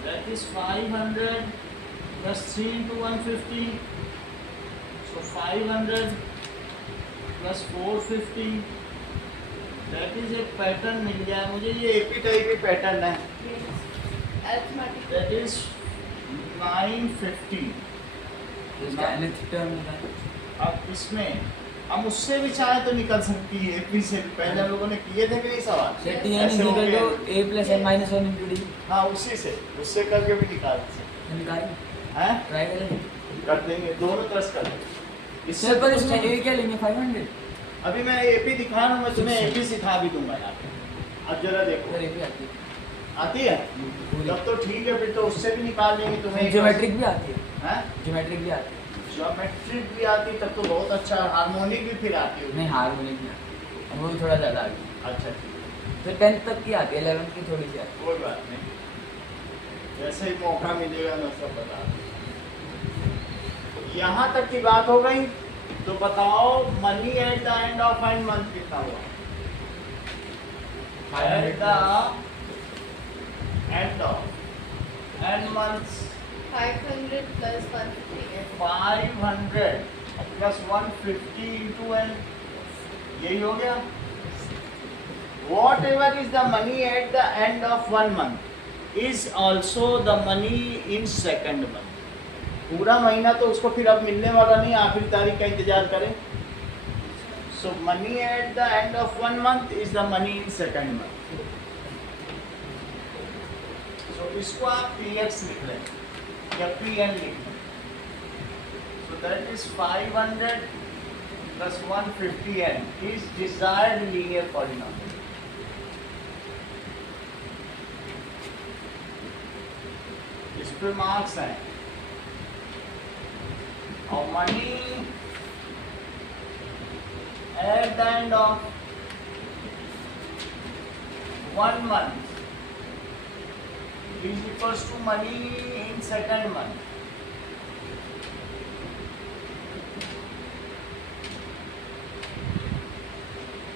that is 500 plus 3 into 150, so 500 plus 450, that is एक पैटर्न मिल गया है मुझे, ये एक ही टाइप की पैटर्न है, Arithmetic. that is 950। इसका nth टर्म निकाल अब इसमें हम उससे भी चाहे तो निकल सकती है, एपी से भी पहले हम लोगों ने किए थे कि नहीं सवाल। सर tn ऐसे is हो equal गया। to a plus n minus 1 into d हाँ, उसी से उससे करके भी निकाल सकते निकाल हैं, ट्राई करें कर देंगे, दोनों तरह से कर देंगे। सर पर तो इसमें कुछ- a क्या लेंगे 500 अभी मैं एपी दिखा रहा हूँ, मैं तुम्हें एपी सिखा भी दूंगा यहाँ पे। अब जरा देखो, सर a भी आती आती है पूरी तब तो ठीक है, फिर तो उससे भी निकाल लेंगे तुम्हें। ज्योमेट्रिक भी आती है हैं? ज्योमेट्रिक भी आती है ज्योमेट्रिक भी आती तब तो बहुत अच्छा, हार्मोनिक भी फिर आती होगी। नहीं हार्मोनिक नहीं आती अब वो भी थोड़ा ज़्यादा आती है अच्छा ठीक है, फिर 10th तक की आती है 11th की थोड़ी सी आती कोई बात नहीं, जैसे ही मौका मिलेगा मैं सब बता दूँ। यहाँ तक की बात हो गई, तो बताओ money at the end of an month कितना हुआ? At the end of an months 500 plus 150 n. 500 plus 150 into N, यही हो गया. Whatever is the money at the end of 1 month is also the money in second month. पूरा महीना तो उसको फिर अब मिलने वाला नहीं, आखिरी तारीख का इंतजार करें. So money at the end of 1 month is the money in second month. So इसको आप PX लिख लें या PN लिख लें. So that is 500 plus 150n is desired linear polynomial. इस पे मार्क्स हैं. और money at the end of 1 month is equals to money in second month.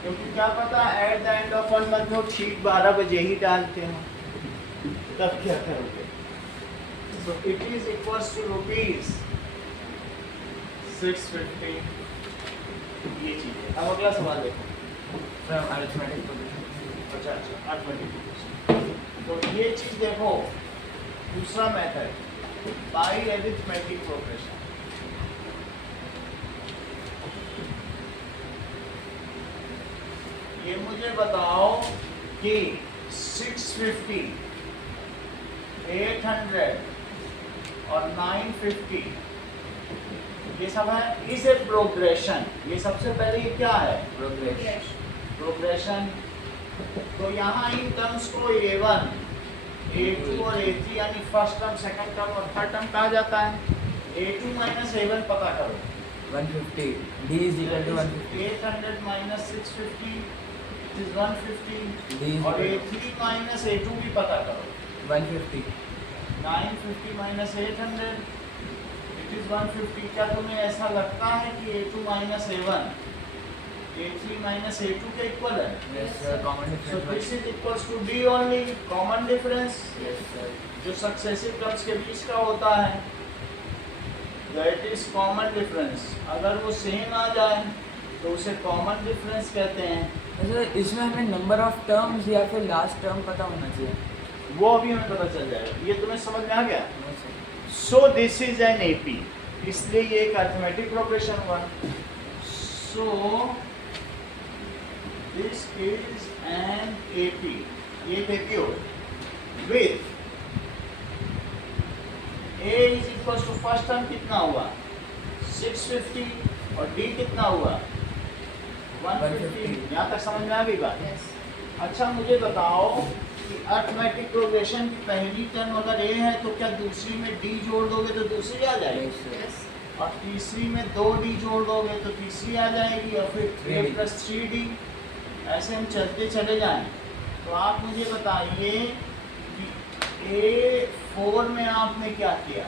क्योंकि क्या पता eight the end of 1 month में ठीक 12 बजे ही डालते हैं, तब क्या करोगे. So it is equals to rupees 650. ये चीज है. अब अगला सवाल देखो. From arithmetic progression. अच्छा 820. तो ये चीज देखो, दूसरा मेथड बाय अरिथमेटिक प्रोग्रेशन. ये मुझे बताओ कि 650, 800 और 950 ये सब है. Is a progression. ये सबसे पहले ये क्या है? प्रोग्रेस. प्रोग्रेशन. तो यहाँ इन टर्म्स को A1, A2 और A3 यानी फर्स्ट टर्म, सेकंड टर्म और थर्ड टर्म कहा जाता है. A2 माइनस A1 पता करो. 150. D is equal to 150. 800 minus 650 is 150. D is और equal A3 माइनस A2 भी पता करो. to 150. 950 minus 800 it is 150. क्या तुम्हें ऐसा लगता है कि A2 minus A1 A3 minus A2 के इक्वल है? Yes sir. Common so difference. This is equals to D only. Common difference Yes sir. जो सक्सेसिव टर्म्स के बीच का होता है, दैट इज कॉमन डिफरेंस. अगर वो सेम आ जाए तो उसे कॉमन डिफरेंस कहते हैं. वैसे इसमें हमें नंबर ऑफ टर्म्स या फिर लास्ट टर्म पता होना चाहिए. वो अभी हमें पता चल जाएगा. ये तुम्हें समझ में आ गया? Yes sir. So this is an AP, इसलिए ये एक अरिथमेटिक प्रोग्रेशन हुआ. So this is an AP. ये AP हो with A is equal to first term कितना हुआ 650 और D कितना हुआ 150. यहाँ तक समझ में आ गई बात? Yes. अच्छा मुझे बताओ कि अरिथमेटिक प्रोग्रेशन की पहली टर्म अगर A है तो क्या दूसरी में D जोड़ दोगे तो दूसरी आ जाएगी, Yes sir. Yes. और तीसरी में 2D जोड़ दोगे तो तीसरी आ जाएगी, और फिर 3 3D. Plus 3D. ऐसे हम चलते चले जाएं. तो आप मुझे बताइए कि A4 में आपने क्या किया?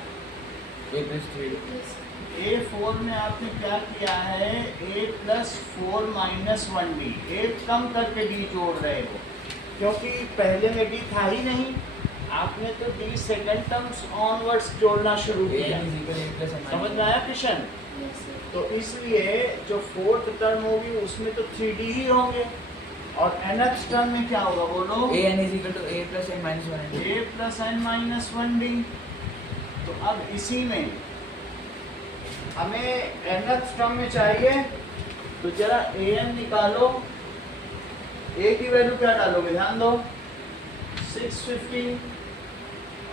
A plus 3. Yes. A4 में आपने क्या किया है? A plus 4 minus 1D. एक कम करके D जोड़ रहे हो, क्योंकि पहले में D था ही नहीं. आपने तो D सेकंड टर्म्स ऑनवर्ड्स जोड़ना शुरू A किया. is equal to A plus and समझ में आया किशन? Yes, sir. तो इसलिए जो फोर्थ टर्म होगी उसमें तो 3D ही होंगे, और nth टर्म में क्या होगा बोलो? A n is equal to A plus n minus 1 and A plus N minus 1D. तो अब इसी में हमें nth टर्म में चाहिए, तो जरा an निकालो. A की वैल्यू क्या डालोगे ध्यान दो, 650,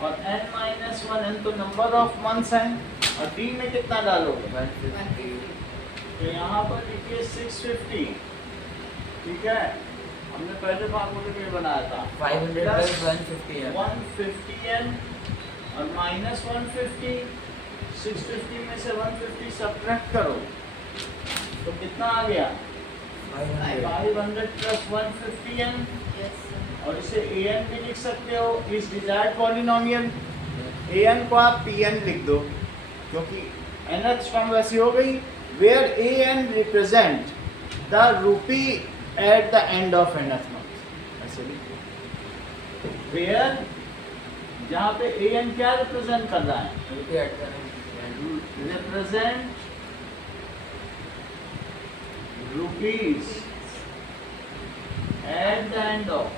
और n माइनस 1, n तो नंबर ऑफ मंथ्स हैं, और D में कितना डालोगे? 150. तो यहाँ पर लिखिए 650. ठीक है, हमने पहले फार्मूले में बनाया था 500 plus 150 है. 150n और माइनस 150. 650 में से 150 सब्ट्रैक्ट करो तो कितना आ गया? 500. 500 प्लस 150n. Yes, sir. और इसे an भी लिख सकते हो, इस डिजायर्ड पॉलिनोमियल. an को आप pn लिख दो, क्योंकि nth टर्म वैसी हो गई. Where an represent the rupee at the end of nth month. ऐसे लिखो. वेयर जहाँ पे an क्या रिप्रेजेंट कर रहा है? रुपये ऐड करें. Represent rupees at the end of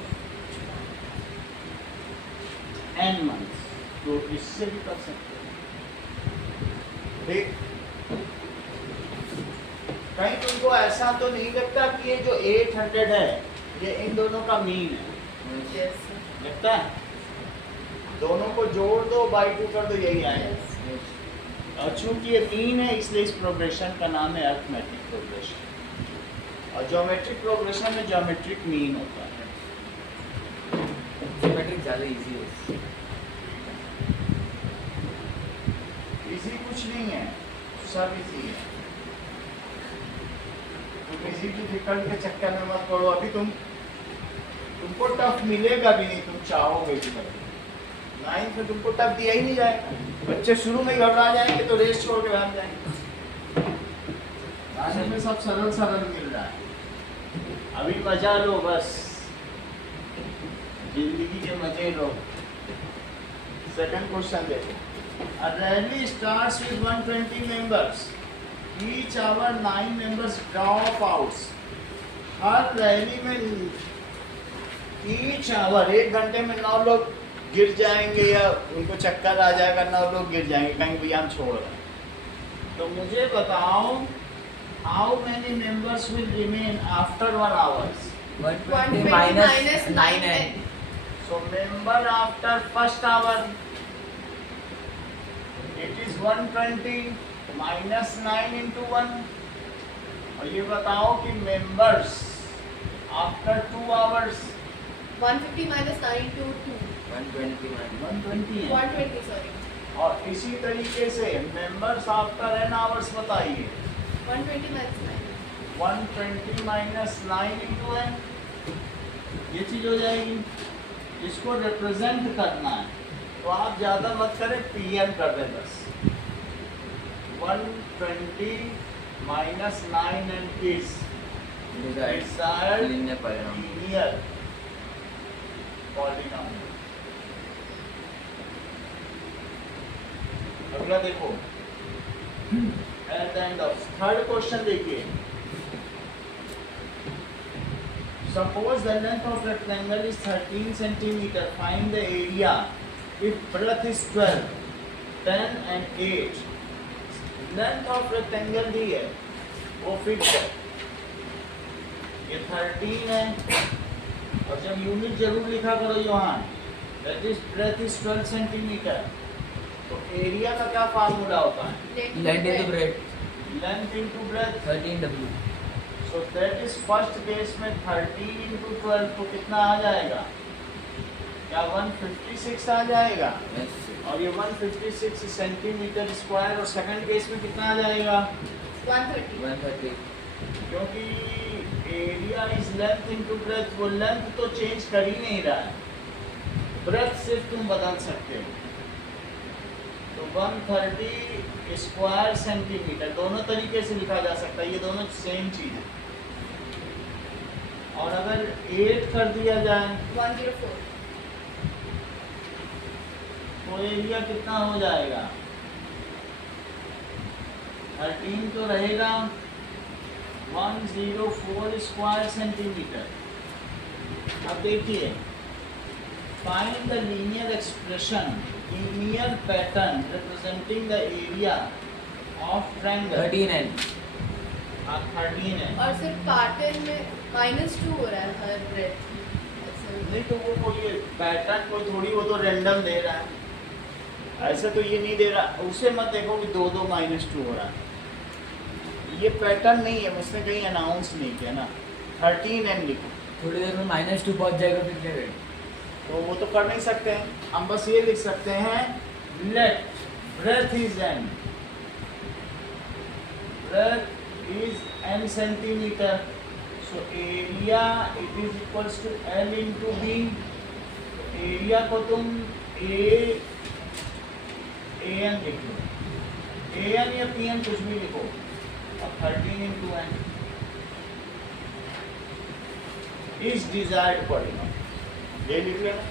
n months, तो इससे भी कर सकते हैं। ठीक, कहीं तुमको ऐसा तो नहीं लगता कि ये जो 800 है ये इन दोनों का मीन है? Yes, sir. लगता है? दोनों को जोड़ दो, बाई 2 कर दो, यही आएगा। Yes. और चूंकि ये मीन है इसलिए इस प्रोग्रेशन का नाम है अरिथमेटिक प्रोग्रेशन। और ज्योमेट्रिक प्रोग्रेशन में ज्योमेट्रिक मीन होता है। ज्योमेट्रिक ज़्यादा इजी है। इजी कुछ नहीं है, सब इजी है। तुम इजी डिफिकल्ट के चक्कर में मत पड़ो। अभी तुमको टफ मिलेगा भी नहीं, तुम चाहोगे भी नहीं। 9th में तुमको टफ दिया ही नहीं जाएगा। बच्चे शुरू में घबरा जाएंगे तो रेस छोड़ के भाग जाएंगे। 9th में सब सरल सरल मिल रहा है। अभी मजा लो, बस जिंदगी के मजे लो। सेकंड क्वेश्चन देखो। A rally starts with 120 members. Each hour 9 members drop out. Her rally में each hour 1 घंटे में 9 लोग गिर जाएंगे या उनको चक्कर आ जाएगा, 9 लोग गिर जाएंगे, कहीं भैया हम छोड़ रहे हैं। तो मुझे बताओ how many members will remain after 1 hour? 120 120 minus minus 9n. So member after first hour, it is 120 minus 9 into 1। और ये बताओ कि members after 2 hours 150 minus 9 to 2. 120 minus 120 है। 120, sorry. और इसी तरीके से members after n hours बताइए। 120 minus 9. 120 minus 9 into n, ये चीज हो जाएगी। इसको रिप्रेजेंट करना है तो आप ज़्यादा मत करें, pn कर दें बस। 120 minus 9n is desired linear polynomial. linear polynomial। अगला देखो, at the end of third question देखिए। Suppose the length of rectangle is 13 centimeter. Find the area if breadth is 12, 10 and 8. Length of rectangle दी है, वो fix है। ये 13 है और जब यूनिट जरूर लिखा करो यहाँ, that is breadth is 12 centimeter। तो एरिया का क्या फार्मूला होता है? Length into breadth. Length into breadth। 13w. So that is first case में 13 into 12 तो कितना आ जाएगा? क्या 156 आ जाएगा? Yes. और ये 156 सेंटीमीटर स्क्वायर। और सेकंड केस में कितना आ जाएगा? 130. 130. क्योंकि area is length into breadth, वो लेंथ तो चेंज कर ही नहीं रहा है, ब्रेथ सिर्फ तुम बदल सकते हो। तो 130 स्क्वायर सेंटीमीटर दोनों तरीके से लिखा जा सकता है, ये दोनों सेम चीज है। और अगर 8 कर दिया जाए 104. तो एरिया कितना हो जाएगा? 13 तो रहेगा 104 स्क्वायर सेंटीमीटर। अब देखिए, find the linear expression, linear pattern representing the area of triangle. 13n. 13 है। और सिर्फ पैटर्न में -2 हो रहा है हर ब्रेड। नहीं तो वो कोई पैटर्न कोई थोड़ी, वो तो रैंडम दे रहा है, ऐसे तो ये नहीं दे रहा। उसे मत देखो कि 2 -2 हो रहा है, ये पैटर्न नहीं है, उसने कहीं अनाउंस नहीं किया ना। 13n लिखो, थोड़ी देर में -2 पहुंच जाएगा, फिर क्या करें? तो वो तो कर नहीं सकते हैं। हम बस ये लिख सकते हैं let breadth is n, breadth is n centimetre. So area it is equals to L into B. Area को तुम an लिख लो, an या pn कुछ भी लिखो, और 13 into n is desired polynomial, ये लिख लेना।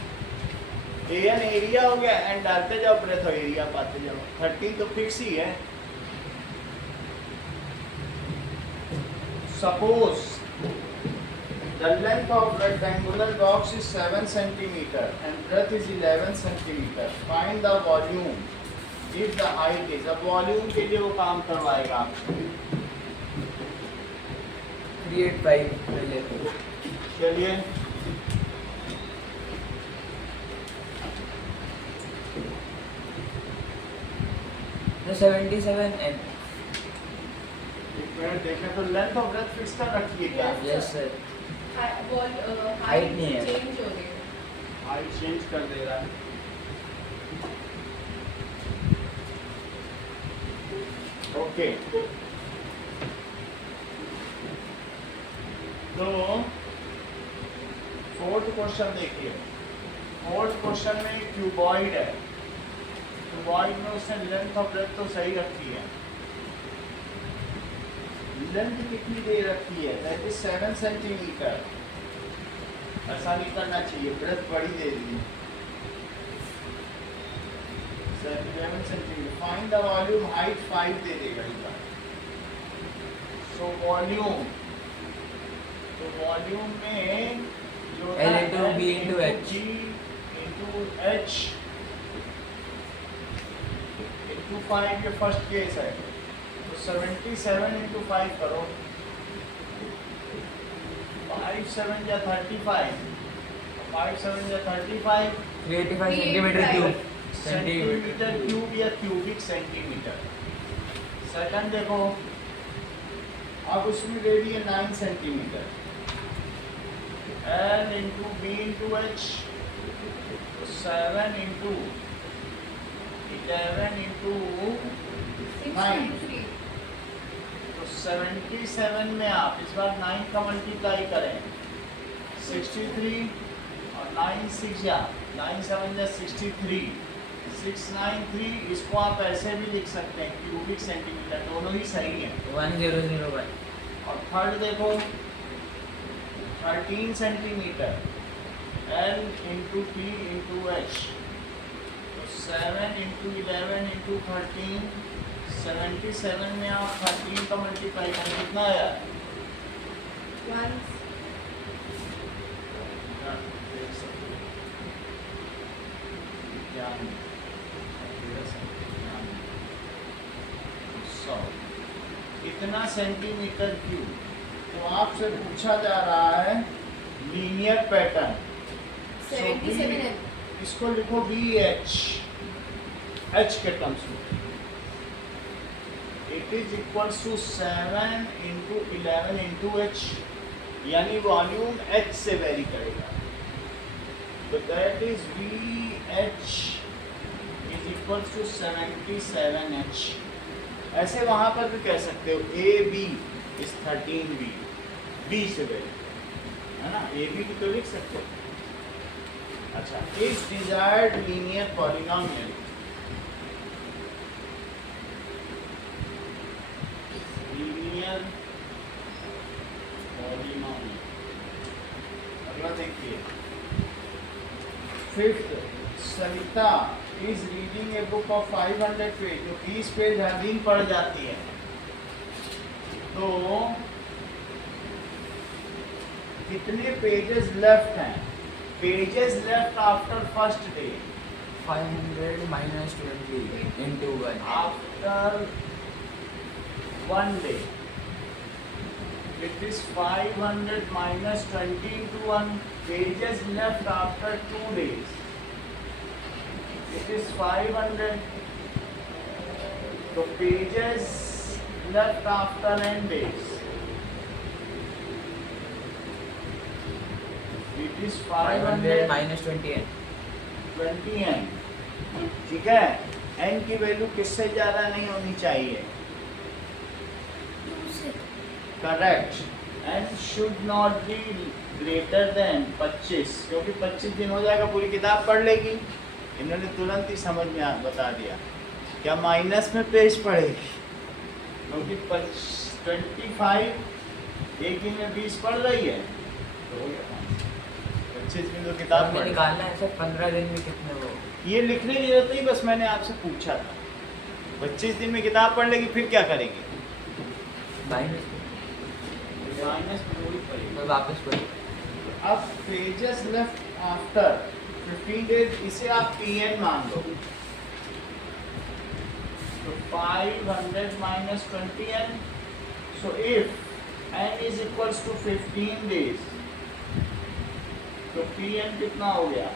an एरिया हो गया, n डालते जाओ, ब्रेथ और एरिया पाते जाओ। 13 तो फिक्स ही है। suppose the length of rectangular box is 7 centimeter and breadth is 11 centimeter. Find the volume if the height is. अब वॉल्यूम के लिए वो काम करवाएगा आपको. 385 पहले. चलिए तो 77 n. एक मिनट देखें तो लेंथ और ब्रेथ फिक्स कर रखिए क्या? Yes sir. हाइट नहीं है. चेंज हो रही है. हाइट चेंज कर दे रहा है. ओके तो फोर्थ क्वेश्चन देखिए. फोर्थ क्वेश्चन में क्यूबॉइड है. क्यूबॉइड में उसने लेंथ और ब्रेथ तो सही रखी है. लेंथ कितनी दे रखी है? That is 7 centimetre. ऐसा नहीं करना चाहिए, ब्रेथ बड़ी दे दी. 11 centimetre. Find the volume. Height 5 दे देगा इधर. सो वॉल्यूम, तो वॉल्यूम में जो L into B into H. into H into 5 ये फर्स्ट केस है. तो 77 into 5 करो. 5 7 या 35. 5 7 या 35 385 सेंटीमीटर क्यूब. सेंटीमीटर क्यूब या क्यूबिक सेंटीमीटर. सेकंड देखो, अब उसमें दे दिए 9 centimetre. L into B into H, 7 into 11 into 9. 6.3. तो 77 में आप इस बार 9 का मल्टीप्लाई करें. 63 और 9 6 या 9 7 या 63. 693. इसको आप ऐसे भी लिख सकते हैं क्यूबिक सेंटीमीटर. दोनों ही सही हैं. 1001. और थर्ड देखो 13 centimetre. L into T into H. तो 7 इंटू 11 इंटू 13. 77 में आप 13 का मल्टीप्लाई करें कितना आया? 1. इतना सेंटीमीटर क्यूब. तो आपसे पूछा जा रहा है लीनियर पैटर्न. 77 है. इसको लिखो BH. H के टर्म्स में it is equal to 7 into 11 into H. यानी वॉल्यूम H से वेरी करेगा. तो that is VH is equal to 77H. ऐसे वहां पर भी कह सकते हो AB इज 13B. B से वेरी है ना. AB भी तो लिख सकते हो. अच्छा, is desired linear polynomial. Linear polynomial. अगला देखिए. Fifth, Savita is reading a book of 500 page. जो 20 पेज हर दिन पढ़ जाती है. तो कितने पेजेस लेफ्ट हैं? Pages left after first day. 500 minus 20 into 1. After 1 day, it is 500 minus 20 into 1. Pages left after 2 days. It is 500. So pages left after n days. It is 500 minus 20n. 20n. ठीक है. n की value किससे ज्यादा नहीं होनी चाहिए. Correct. n should not be greater than 25. क्योंकि 25 दिन हो जाएगा पूरी किताब पढ़ लेगी. इन्होंने तुरंत ही समझ में बता दिया. क्या माइनस में पेज पढ़ेगी? क्योंकि 25 एक दिन में 20 पढ़ रही है तो 25 दिन तो किताब में पढ़. निकालना है सर. 15 दिन में कितने वो? ये लिखने की जरूरत नहीं, बस मैंने आपसे पूछा था. 25 दिन में किताब पढ़ लेगी फिर क्या करेगी? माइनस. माइनस में वही पड़ेगा। तो वापस पढ़ो। अब पेजेस लेफ्ट आफ्टर 15 डेज, इसे आप Pn मान लो। तो 500 minus 20n, so if n is equals to 15 days, तो Pn कितना हो गया?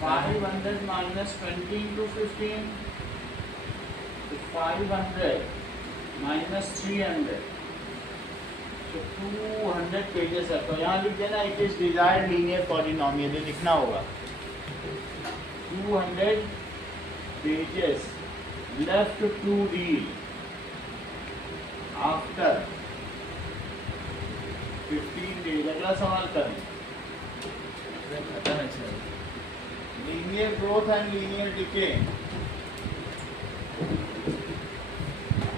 500 minus 20 into 15, तो 500 minus 300, तो 200 पेजेस है। तो यहाँ लिख देना it is desired linear polynomial, ये लिखना होगा। 200 pages left to read after 15 days. अगला सवाल करें। पता नहीं चला। Linear growth and linear decay.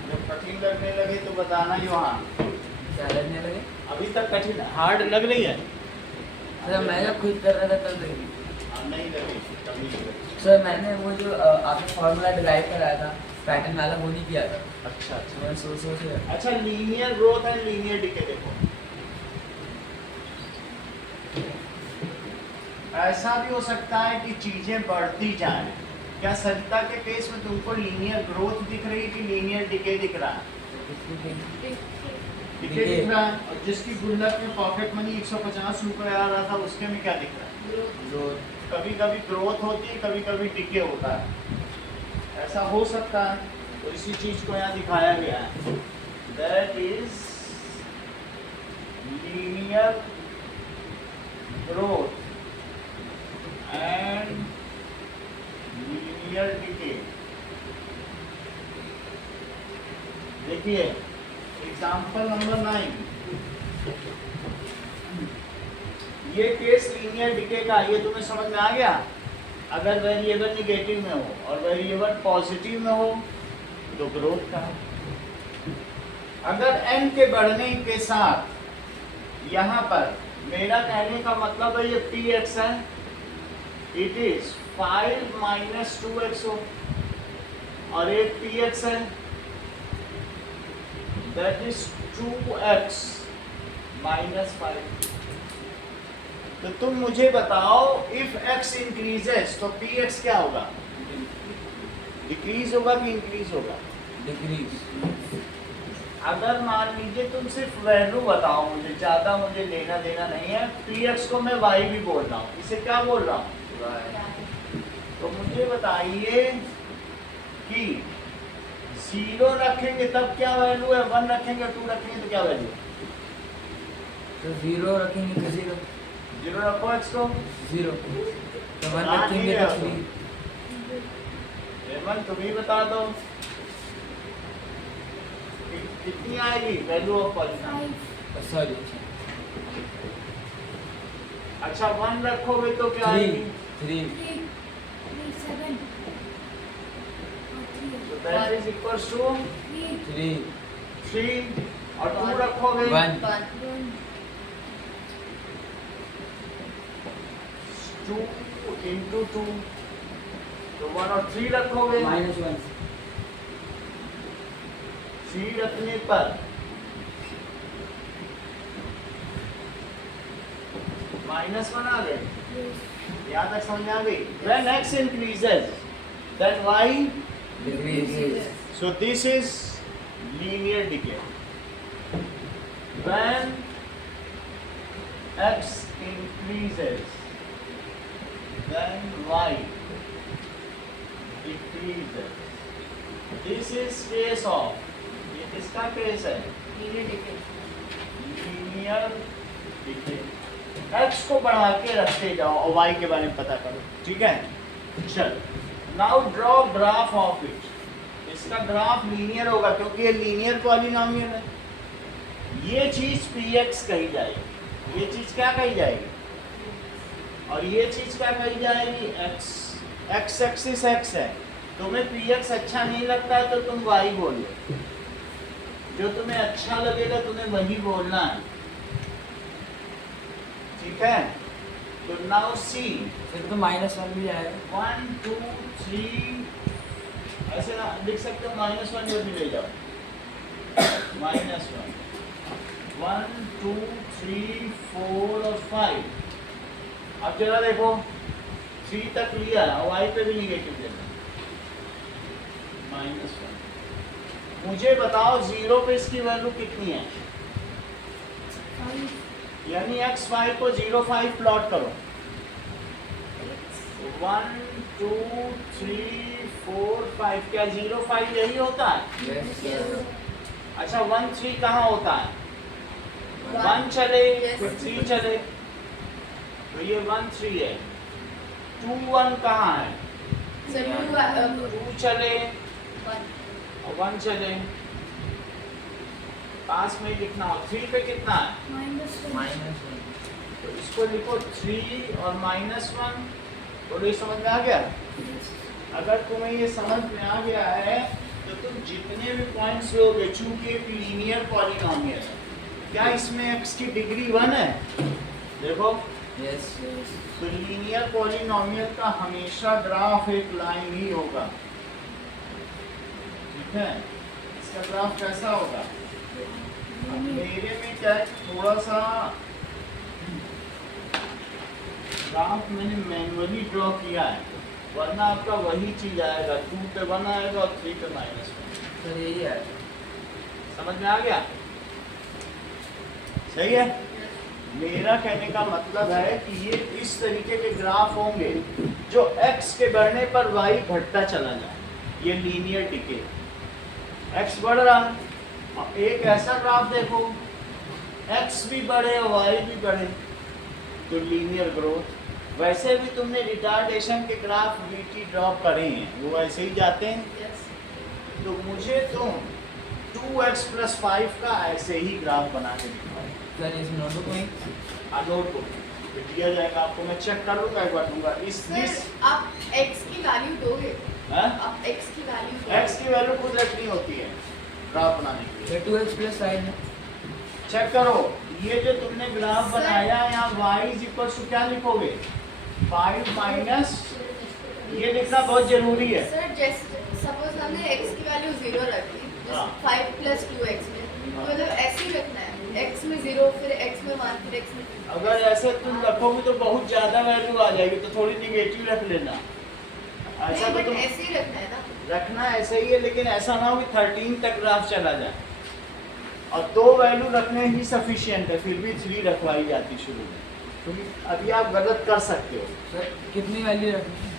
जब कठिन लगने लगे तो बताना ही वहाँ। क्या लगने लगे? अभी तक कठिन हार्ड लग रही है? सर मैं जब खुद कर रहा था तब लगी। नहीं लगी कभी नहीं लगी। सर मैंने वो जो आपने फॉर्मूला डिराइव कराया था पैटर्न वाला, वो नहीं किया था। अच्छा अच्छा। मैं सोच अच्छा, linear growth and linear decay देखो। ऐसा भी हो सकता है कि चीजें बढ़ती जाएं। क्या सरिता के केस में तुमको लीनियर ग्रोथ दिख रही है कि लीनियर डिके दिख रहा है? डिके दिख रहा है। और जिसकी गुल्लक में पॉकेट मनी 150 रुपए आ रहा था, उसके में क्या दिख रहा है? ग्रोथ। कभी कभी ग्रोथ होती है, कभी कभी डिके होता है। ऐसा हो सकता है, तो इसी चीज को यहाँ दिखाया गया है। That is linear growth and linear decay. देखिए एग्जाम्पल नंबर 9, ये केस लीनियर डिके का, ये तुम्हें समझ में आ गया? अगर वेरिएबल निगेटिव में हो और वेरिएबल पॉजिटिव में हो तो ग्रोथ का। अगर n के बढ़ने के साथ यहाँ पर मेरा कहने का मतलब है ये px है, इट इज 5 minus 2x हो, और एक px है दैट इज 2x minus 5। तो तुम मुझे बताओ इफ x इंक्रीजेस तो px क्या होगा? डिक्रीज होगा कि इंक्रीज होगा? डिक्रीज। अगर मान लीजिए तुम सिर्फ वैल्यू बताओ मुझे, ज्यादा मुझे लेना देना नहीं है। px को मैं y भी बोल रहा हूँ, इसे क्या बोल रहा हूँ? तो मुझे बताइए कि 0 रखेंगे तब क्या वैल्यू है, 1 रखेंगे 2 रखेंगे तो क्या वैल्यू है? तो 0 रखेंगे तो 0 रखो x को, 0, तो 1 हाँ, रखेंगे ठीक तो है। 3। रेमन तुम ही बता दो कितनी आएगी वैल्यू ऑफ पॉलिनोमियल? सॉरी, अच्छा 1 रखोगे तो क्या 3 आएगी? 3 तो दैट इज इक्वल्स टू 3 3, और 2 रखोगे 1 2 into 2, तो 1 और 3 रखोगे -1 3 रखने पर -1 आ गए। यहाँ तक समझ में आ गई? When x increases, then y, decrease. so this is linear decay. When x increases, then y decreases. This is case of, ये किसका केस है? Linear decay. x को बढ़ा के रखते जाओ और y के बारे में पता करो, ठीक है? चल, now draw graph of it. इसका ग्राफ लीनियर होगा क्योंकि ये लीनियर पॉलिनोमियल है। ये चीज px कही जाएगी, ये चीज क्या कही जाएगी, और ये चीज क्या कही जाएगी? x। x एक्सिस x है। तुम्हें px अच्छा नहीं लगता है तो तुम y बोलो, जो तुम्हें अच्छा लगेगा तुम्हें वही बोलना है, ठीक है? तो नाउ सी, फिर तो -1 भी आएगा। 1 2 3 ऐसे ना लिख सकते हो, -1 इधर भी ले जाओ, -1 1 2 3 4 और 5। अब जरा देखो 3 तक लिया और y पे भी निगेटिव देना -1। मुझे बताओ 0 पे इसकी वैल्यू कितनी है, यानी x5 को 0 5 प्लॉट करो। 1 2 3 4 5, क्या 0 5 यही होता है? Yes. अच्छा 1 3 कहाँ होता है? 1 चले Yes. फिर 3 चले, तो ये 1 3 है। 2 1 कहाँ है? सर 2 चले और 1 चले, पास में ही लिखना हो। 3 पे कितना है? -1. तो इसको लिखो 3 और -1। तो ये समझ में आ गया? अगर तुम्हें ये समझ में आ गया है तो तुम जितने भी पॉइंट्स लोगे, चूंकि एक लीनियर पॉलिनोमियल है, क्या इसमें x की डिग्री 1 है? देखो Yes. तो लीनियर पॉलिनोमियल का हमेशा ग्राफ एक लाइन ही होगा, ठीक है? इसका ग्राफ कैसा होगा? अब मेरे में क्या है, थोड़ा सा ग्राफ मैंने मैनुअली ड्रॉ किया है, वरना आपका वही चीज आएगा, 2 पे 1 आएगा और 3 पे -1। सर यही है. समझ में आ गया? सही है? मेरा कहने का मतलब है कि ये इस तरीके के ग्राफ होंगे जो x के बढ़ने पर y घटता चला जाए, ये लीनियर डिके। x बढ़ रहा, और एक ऐसा ग्राफ देखो x भी बढ़े और y भी बढ़े, तो लीनियर ग्रोथ। वैसे भी तुमने रिटार्डेशन के ग्राफ bt ड्रॉ करे हैं, वो वैसे ही जाते हैं। तो मुझे तुम 2x + 5 का ऐसे ही ग्राफ बना के दिखाओ। सर इस नोटबुक में नोटबुक पे दिया जाएगा आपको, मैं चेक कर लूँगा, एक बार दूंगा। इस आप x की वैल्यू दोगे, आप x की वैल्यू दोगे। x की वैल्यू खुद रखनी होती है ग्राफ बनाने के लिए। 2x + sin है. चेक करो, ये जो तुमने ग्राफ सर। बनाया, यहाँ y = क्या लिखोगे? 5 माइनस, ये लिखना बहुत जरूरी है। सर जैसे सपोज हमने x की वैल्यू 0 रखी, हाँ। 5 + 2x में, तो मतलब ऐसे ही रखना है, x में 0 फिर x में 1 फिर x में 2। अगर ऐसे तुम रखोगे तो बहुत ज्यादा वैल्यू आ जाएगी, तो थोड़ी निगेटिव रख लेना। ऐसा नहीं, तो बट तुम ऐसे ही रखना है ना। रखना ऐसे ही है, लेकिन ऐसा ना हो कि 13 तक ग्राफ चला जाए, और 2 वैल्यू रखने ही सफिशिएंट है, फिर भी 3 रखवाई जाती शुरू में, क्योंकि अभी आप गलत कर सकते हो। सर कितनी वैल्यू रखनी है?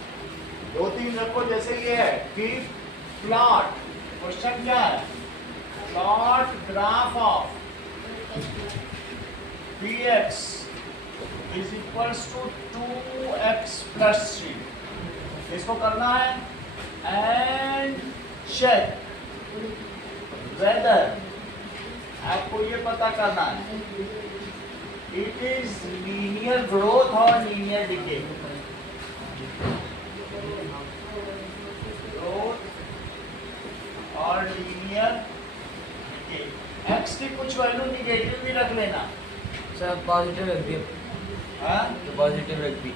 2-3 रखो, जैसे ये है कि प्लॉट, क्वेश्चन क्या है? Plot graph of px = 2x + 3। इसको करना है एंड चेक वेदर, आपको ये पता करना है इट इज लीनियर ग्रोथ और लीनियर डिके। ग्रोथ और लीनियर डिके। x की कुछ वैल्यू निगेटिव भी रख लेना। सर पॉजिटिव रख दिया. हाँ? तो पॉजिटिव रख दी.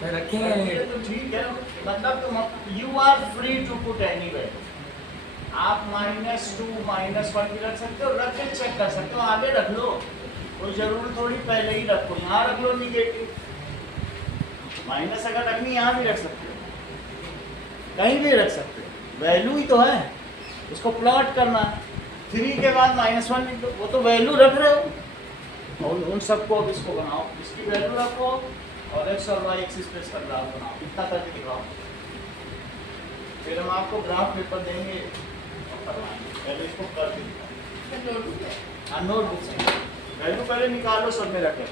सर रखेंगे ये नहीं. तो ठीक है, मतलब तुम you are free to put any value. आप -2 -1 भी रख सकते हो, रख के चेक कर सकते हो, आगे रख लो, कोई जरूरी थोड़ी पहले ही रखो। यहाँ रख लो निगेटिव, माइनस अगर रखनी यहाँ भी रख सकते हो, कहीं भी रख सकते हो, वैल्यू ही तो है, उसको प्लॉट करना है। 3 के बाद -1 लिख दो, वो तो वैल्यू रख रहे हो, और उन सबको अब इसको बनाओ, इसकी वैल्यू रखो और x और y एक्सिस पे इसका ग्राफ बनाओ, इतना करके दिखाओ, फिर हम आपको ग्राफ पेपर देंगे और करवाएंगे। पहले इसको करके दिखाओ। नोटबुक है। हाँ, नोटबुक से वैल्यू पहले निकालो, सब में रखें।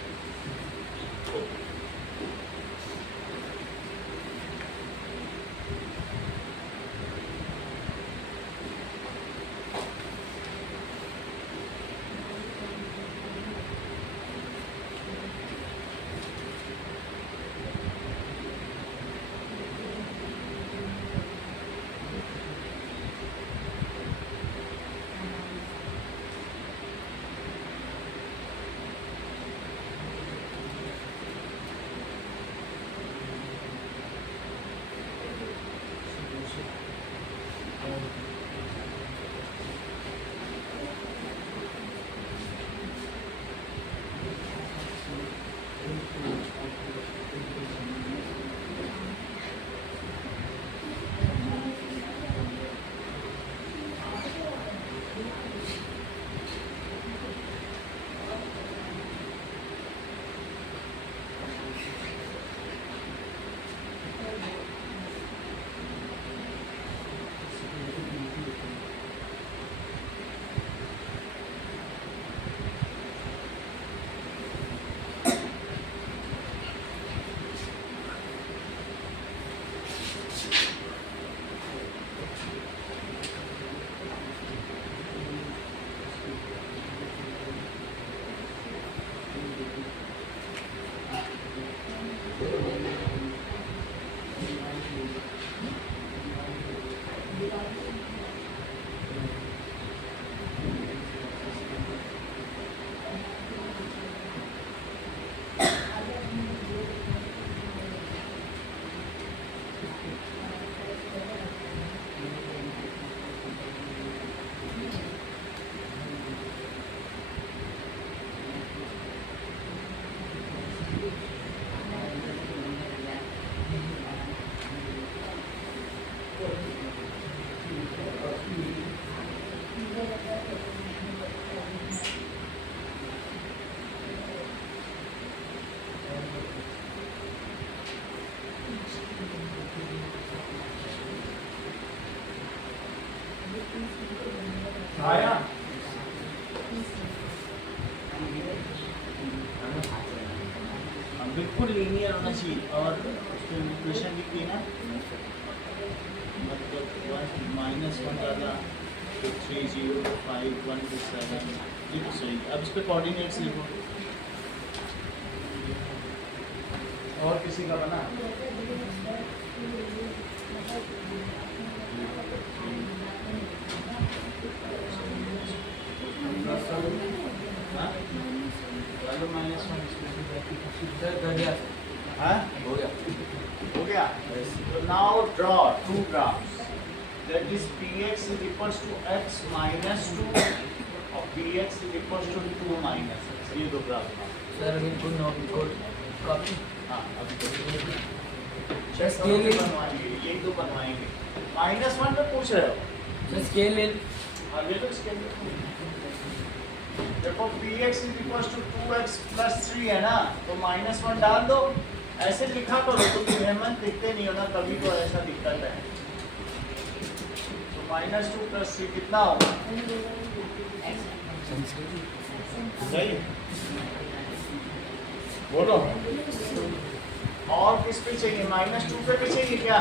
आया? बिल्कुल लीनियर होना चाहिए और उसको इक्वेशन लिख देना, मतलब माइनस वन डाला तो 3 0 5 1 2 7 लिखो सही। अब इस पे कोऑर्डिनेट्स लिखो। और किसी का बना? हाँ? वालों माइनस वन सर कर दिया हाँ? हो गया हो गया? So now draw two graphs. That is px is equals to x minus 2 और px is equals to 2 minus x. ये दो ग्राफ बनाओ। सर बिल्कुल नोट कोड कॉपी हाँ अभी सर स्केल इन बनवाएंगे, ये दो बनवाएंगे। माइनस वन में पूछ रहे हो? सर स्केल इन हाँ ले लो इसके अंदर। देखो px is equals to 2x plus 3 है ना, तो माइनस वन डाल दो। ऐसे लिखा करो तो हेमंत दिखते नहीं हो ना, कभी तो ऐसा दिक्कत है। तो माइनस 2 प्लस 3 कितना होगा? सही बोलो। और किस पे चाहिए? माइनस 2 पे चाहिए क्या?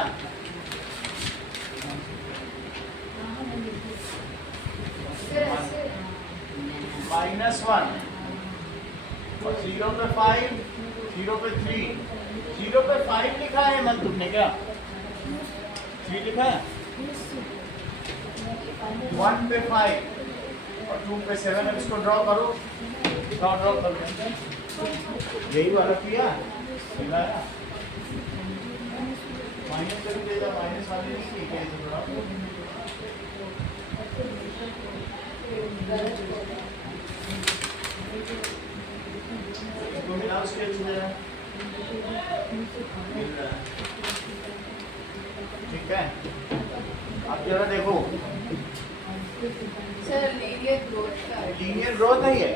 माइनस 1 और 0 पे 5, 0 पे 3, 0 पे 5 लिखा है मन तुमने क्या? 3 लिखा है? 1 पे 5 और 2 पे 7। अब इसको ड्रॉ करो। ड्रॉ कर लेते हैं। यही वाला किया मिलाया माइनस कर देगा, माइनस वाले नहीं किए तो ड्रॉ इसको मिलाओ, स्केच मिल रहा है, ठीक है। अब जरा देखो सर लीनियर ग्रोथ का लीनियर ग्रोथ है ये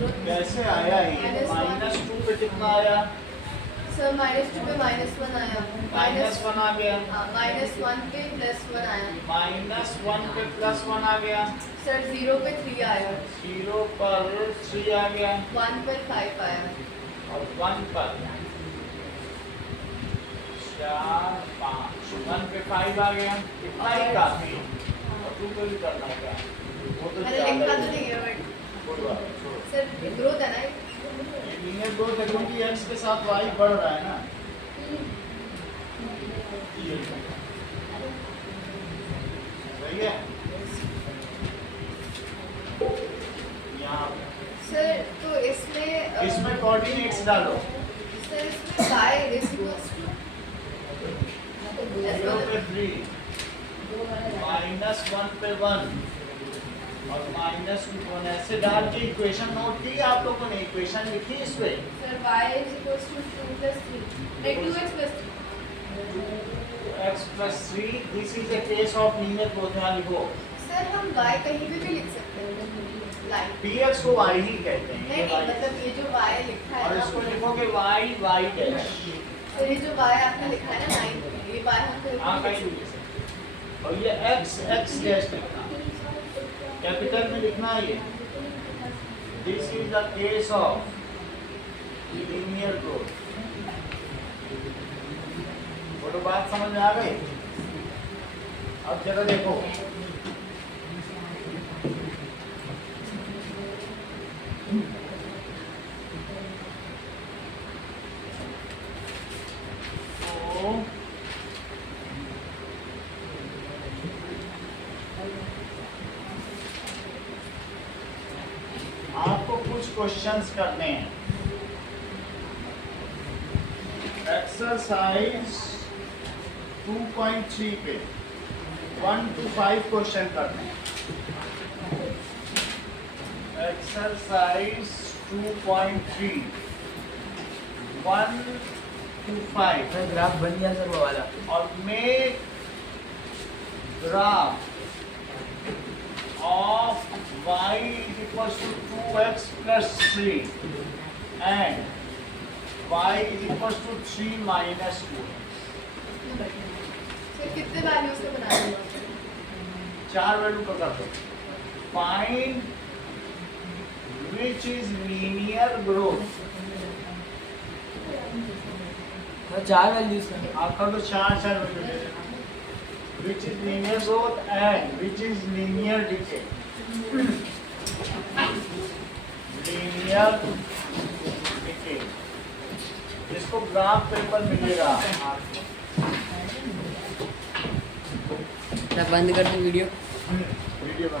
कैसे आया? ये माइनस 2 पे कितना आया? सर माइनस 2 पे माइनस 1 आया, माइनस 1 आ गया। माइनस 1 पे प्लस 1 आया, माइनस 1 पे प्लस 1 आ गया। सर 0 पे 3 आया, 0 पर 3 आ गया 1 पर 5 आया, और 1 पर 4 5, 1 पे 5 आ गया। इतना ही काफी है। और 2 पे भी करना क्या? वो तो मैंने लिखा तो नहीं है बट कोई बात नहीं, छोड़ो। सर ग्रोथ है ना ये लीनियर ग्रोथ है क्योंकि x के साथ y बढ़ रहा है ना। सही है। यहाँ सर तो इसमें कोऑर्डिनेट्स डालो। सर इसमें y is equals to 0 पे 3, माइनस 1 पे 1 और माइनस 1 ऐसे डाल के इक्वेशन नोट की आप लोगों ने, इक्वेशन लिखी इस पे। Sir y is equals to 2 plus 3 like 2x plus 3 x plus 3 this is a case of linear growth। यहाँ लिखो सर हम y कहीं भी लिख सकते हैं लाइन px को y ही कहते हैं। नहीं नहीं मतलब ये जो y लिखा और है इसको ना लिखोगे y y डैश। सर ये जो y आपने लिखा है ना लाइन पे ये y हम कहीं हाँ भी कहीं लिख भी लिख सकते हैं। और ये x x डैश लिखना, कैपिटल में लिखना है ये। This is the case of linear growth. बोलो बात समझ में आ गई? अब जरा देखो तो क्वेश्चंस करने हैं। एक्सरसाइज 2.3 पे 1 to 5 क्वेश्चन करने हैं। एक्सरसाइज 2.3 1 to 5 सर ग्राफ बन गया सर वो वाला। और make graph of y is equals to 2x plus 3 and y is equals to 3 minus 2x। Sir कितने वैल्यूज का बना दूंगा? 4 वैल्यू का कर दो। Find which is linear growth. Sir 4 values का। आप कर दो 4 वैल्यू दे देना। Which is linear growth and which is linear decay. Linear decay इसको ग्राफ पेपर मिलेगा। बंद कर दो वीडियो। वीडियो बंद।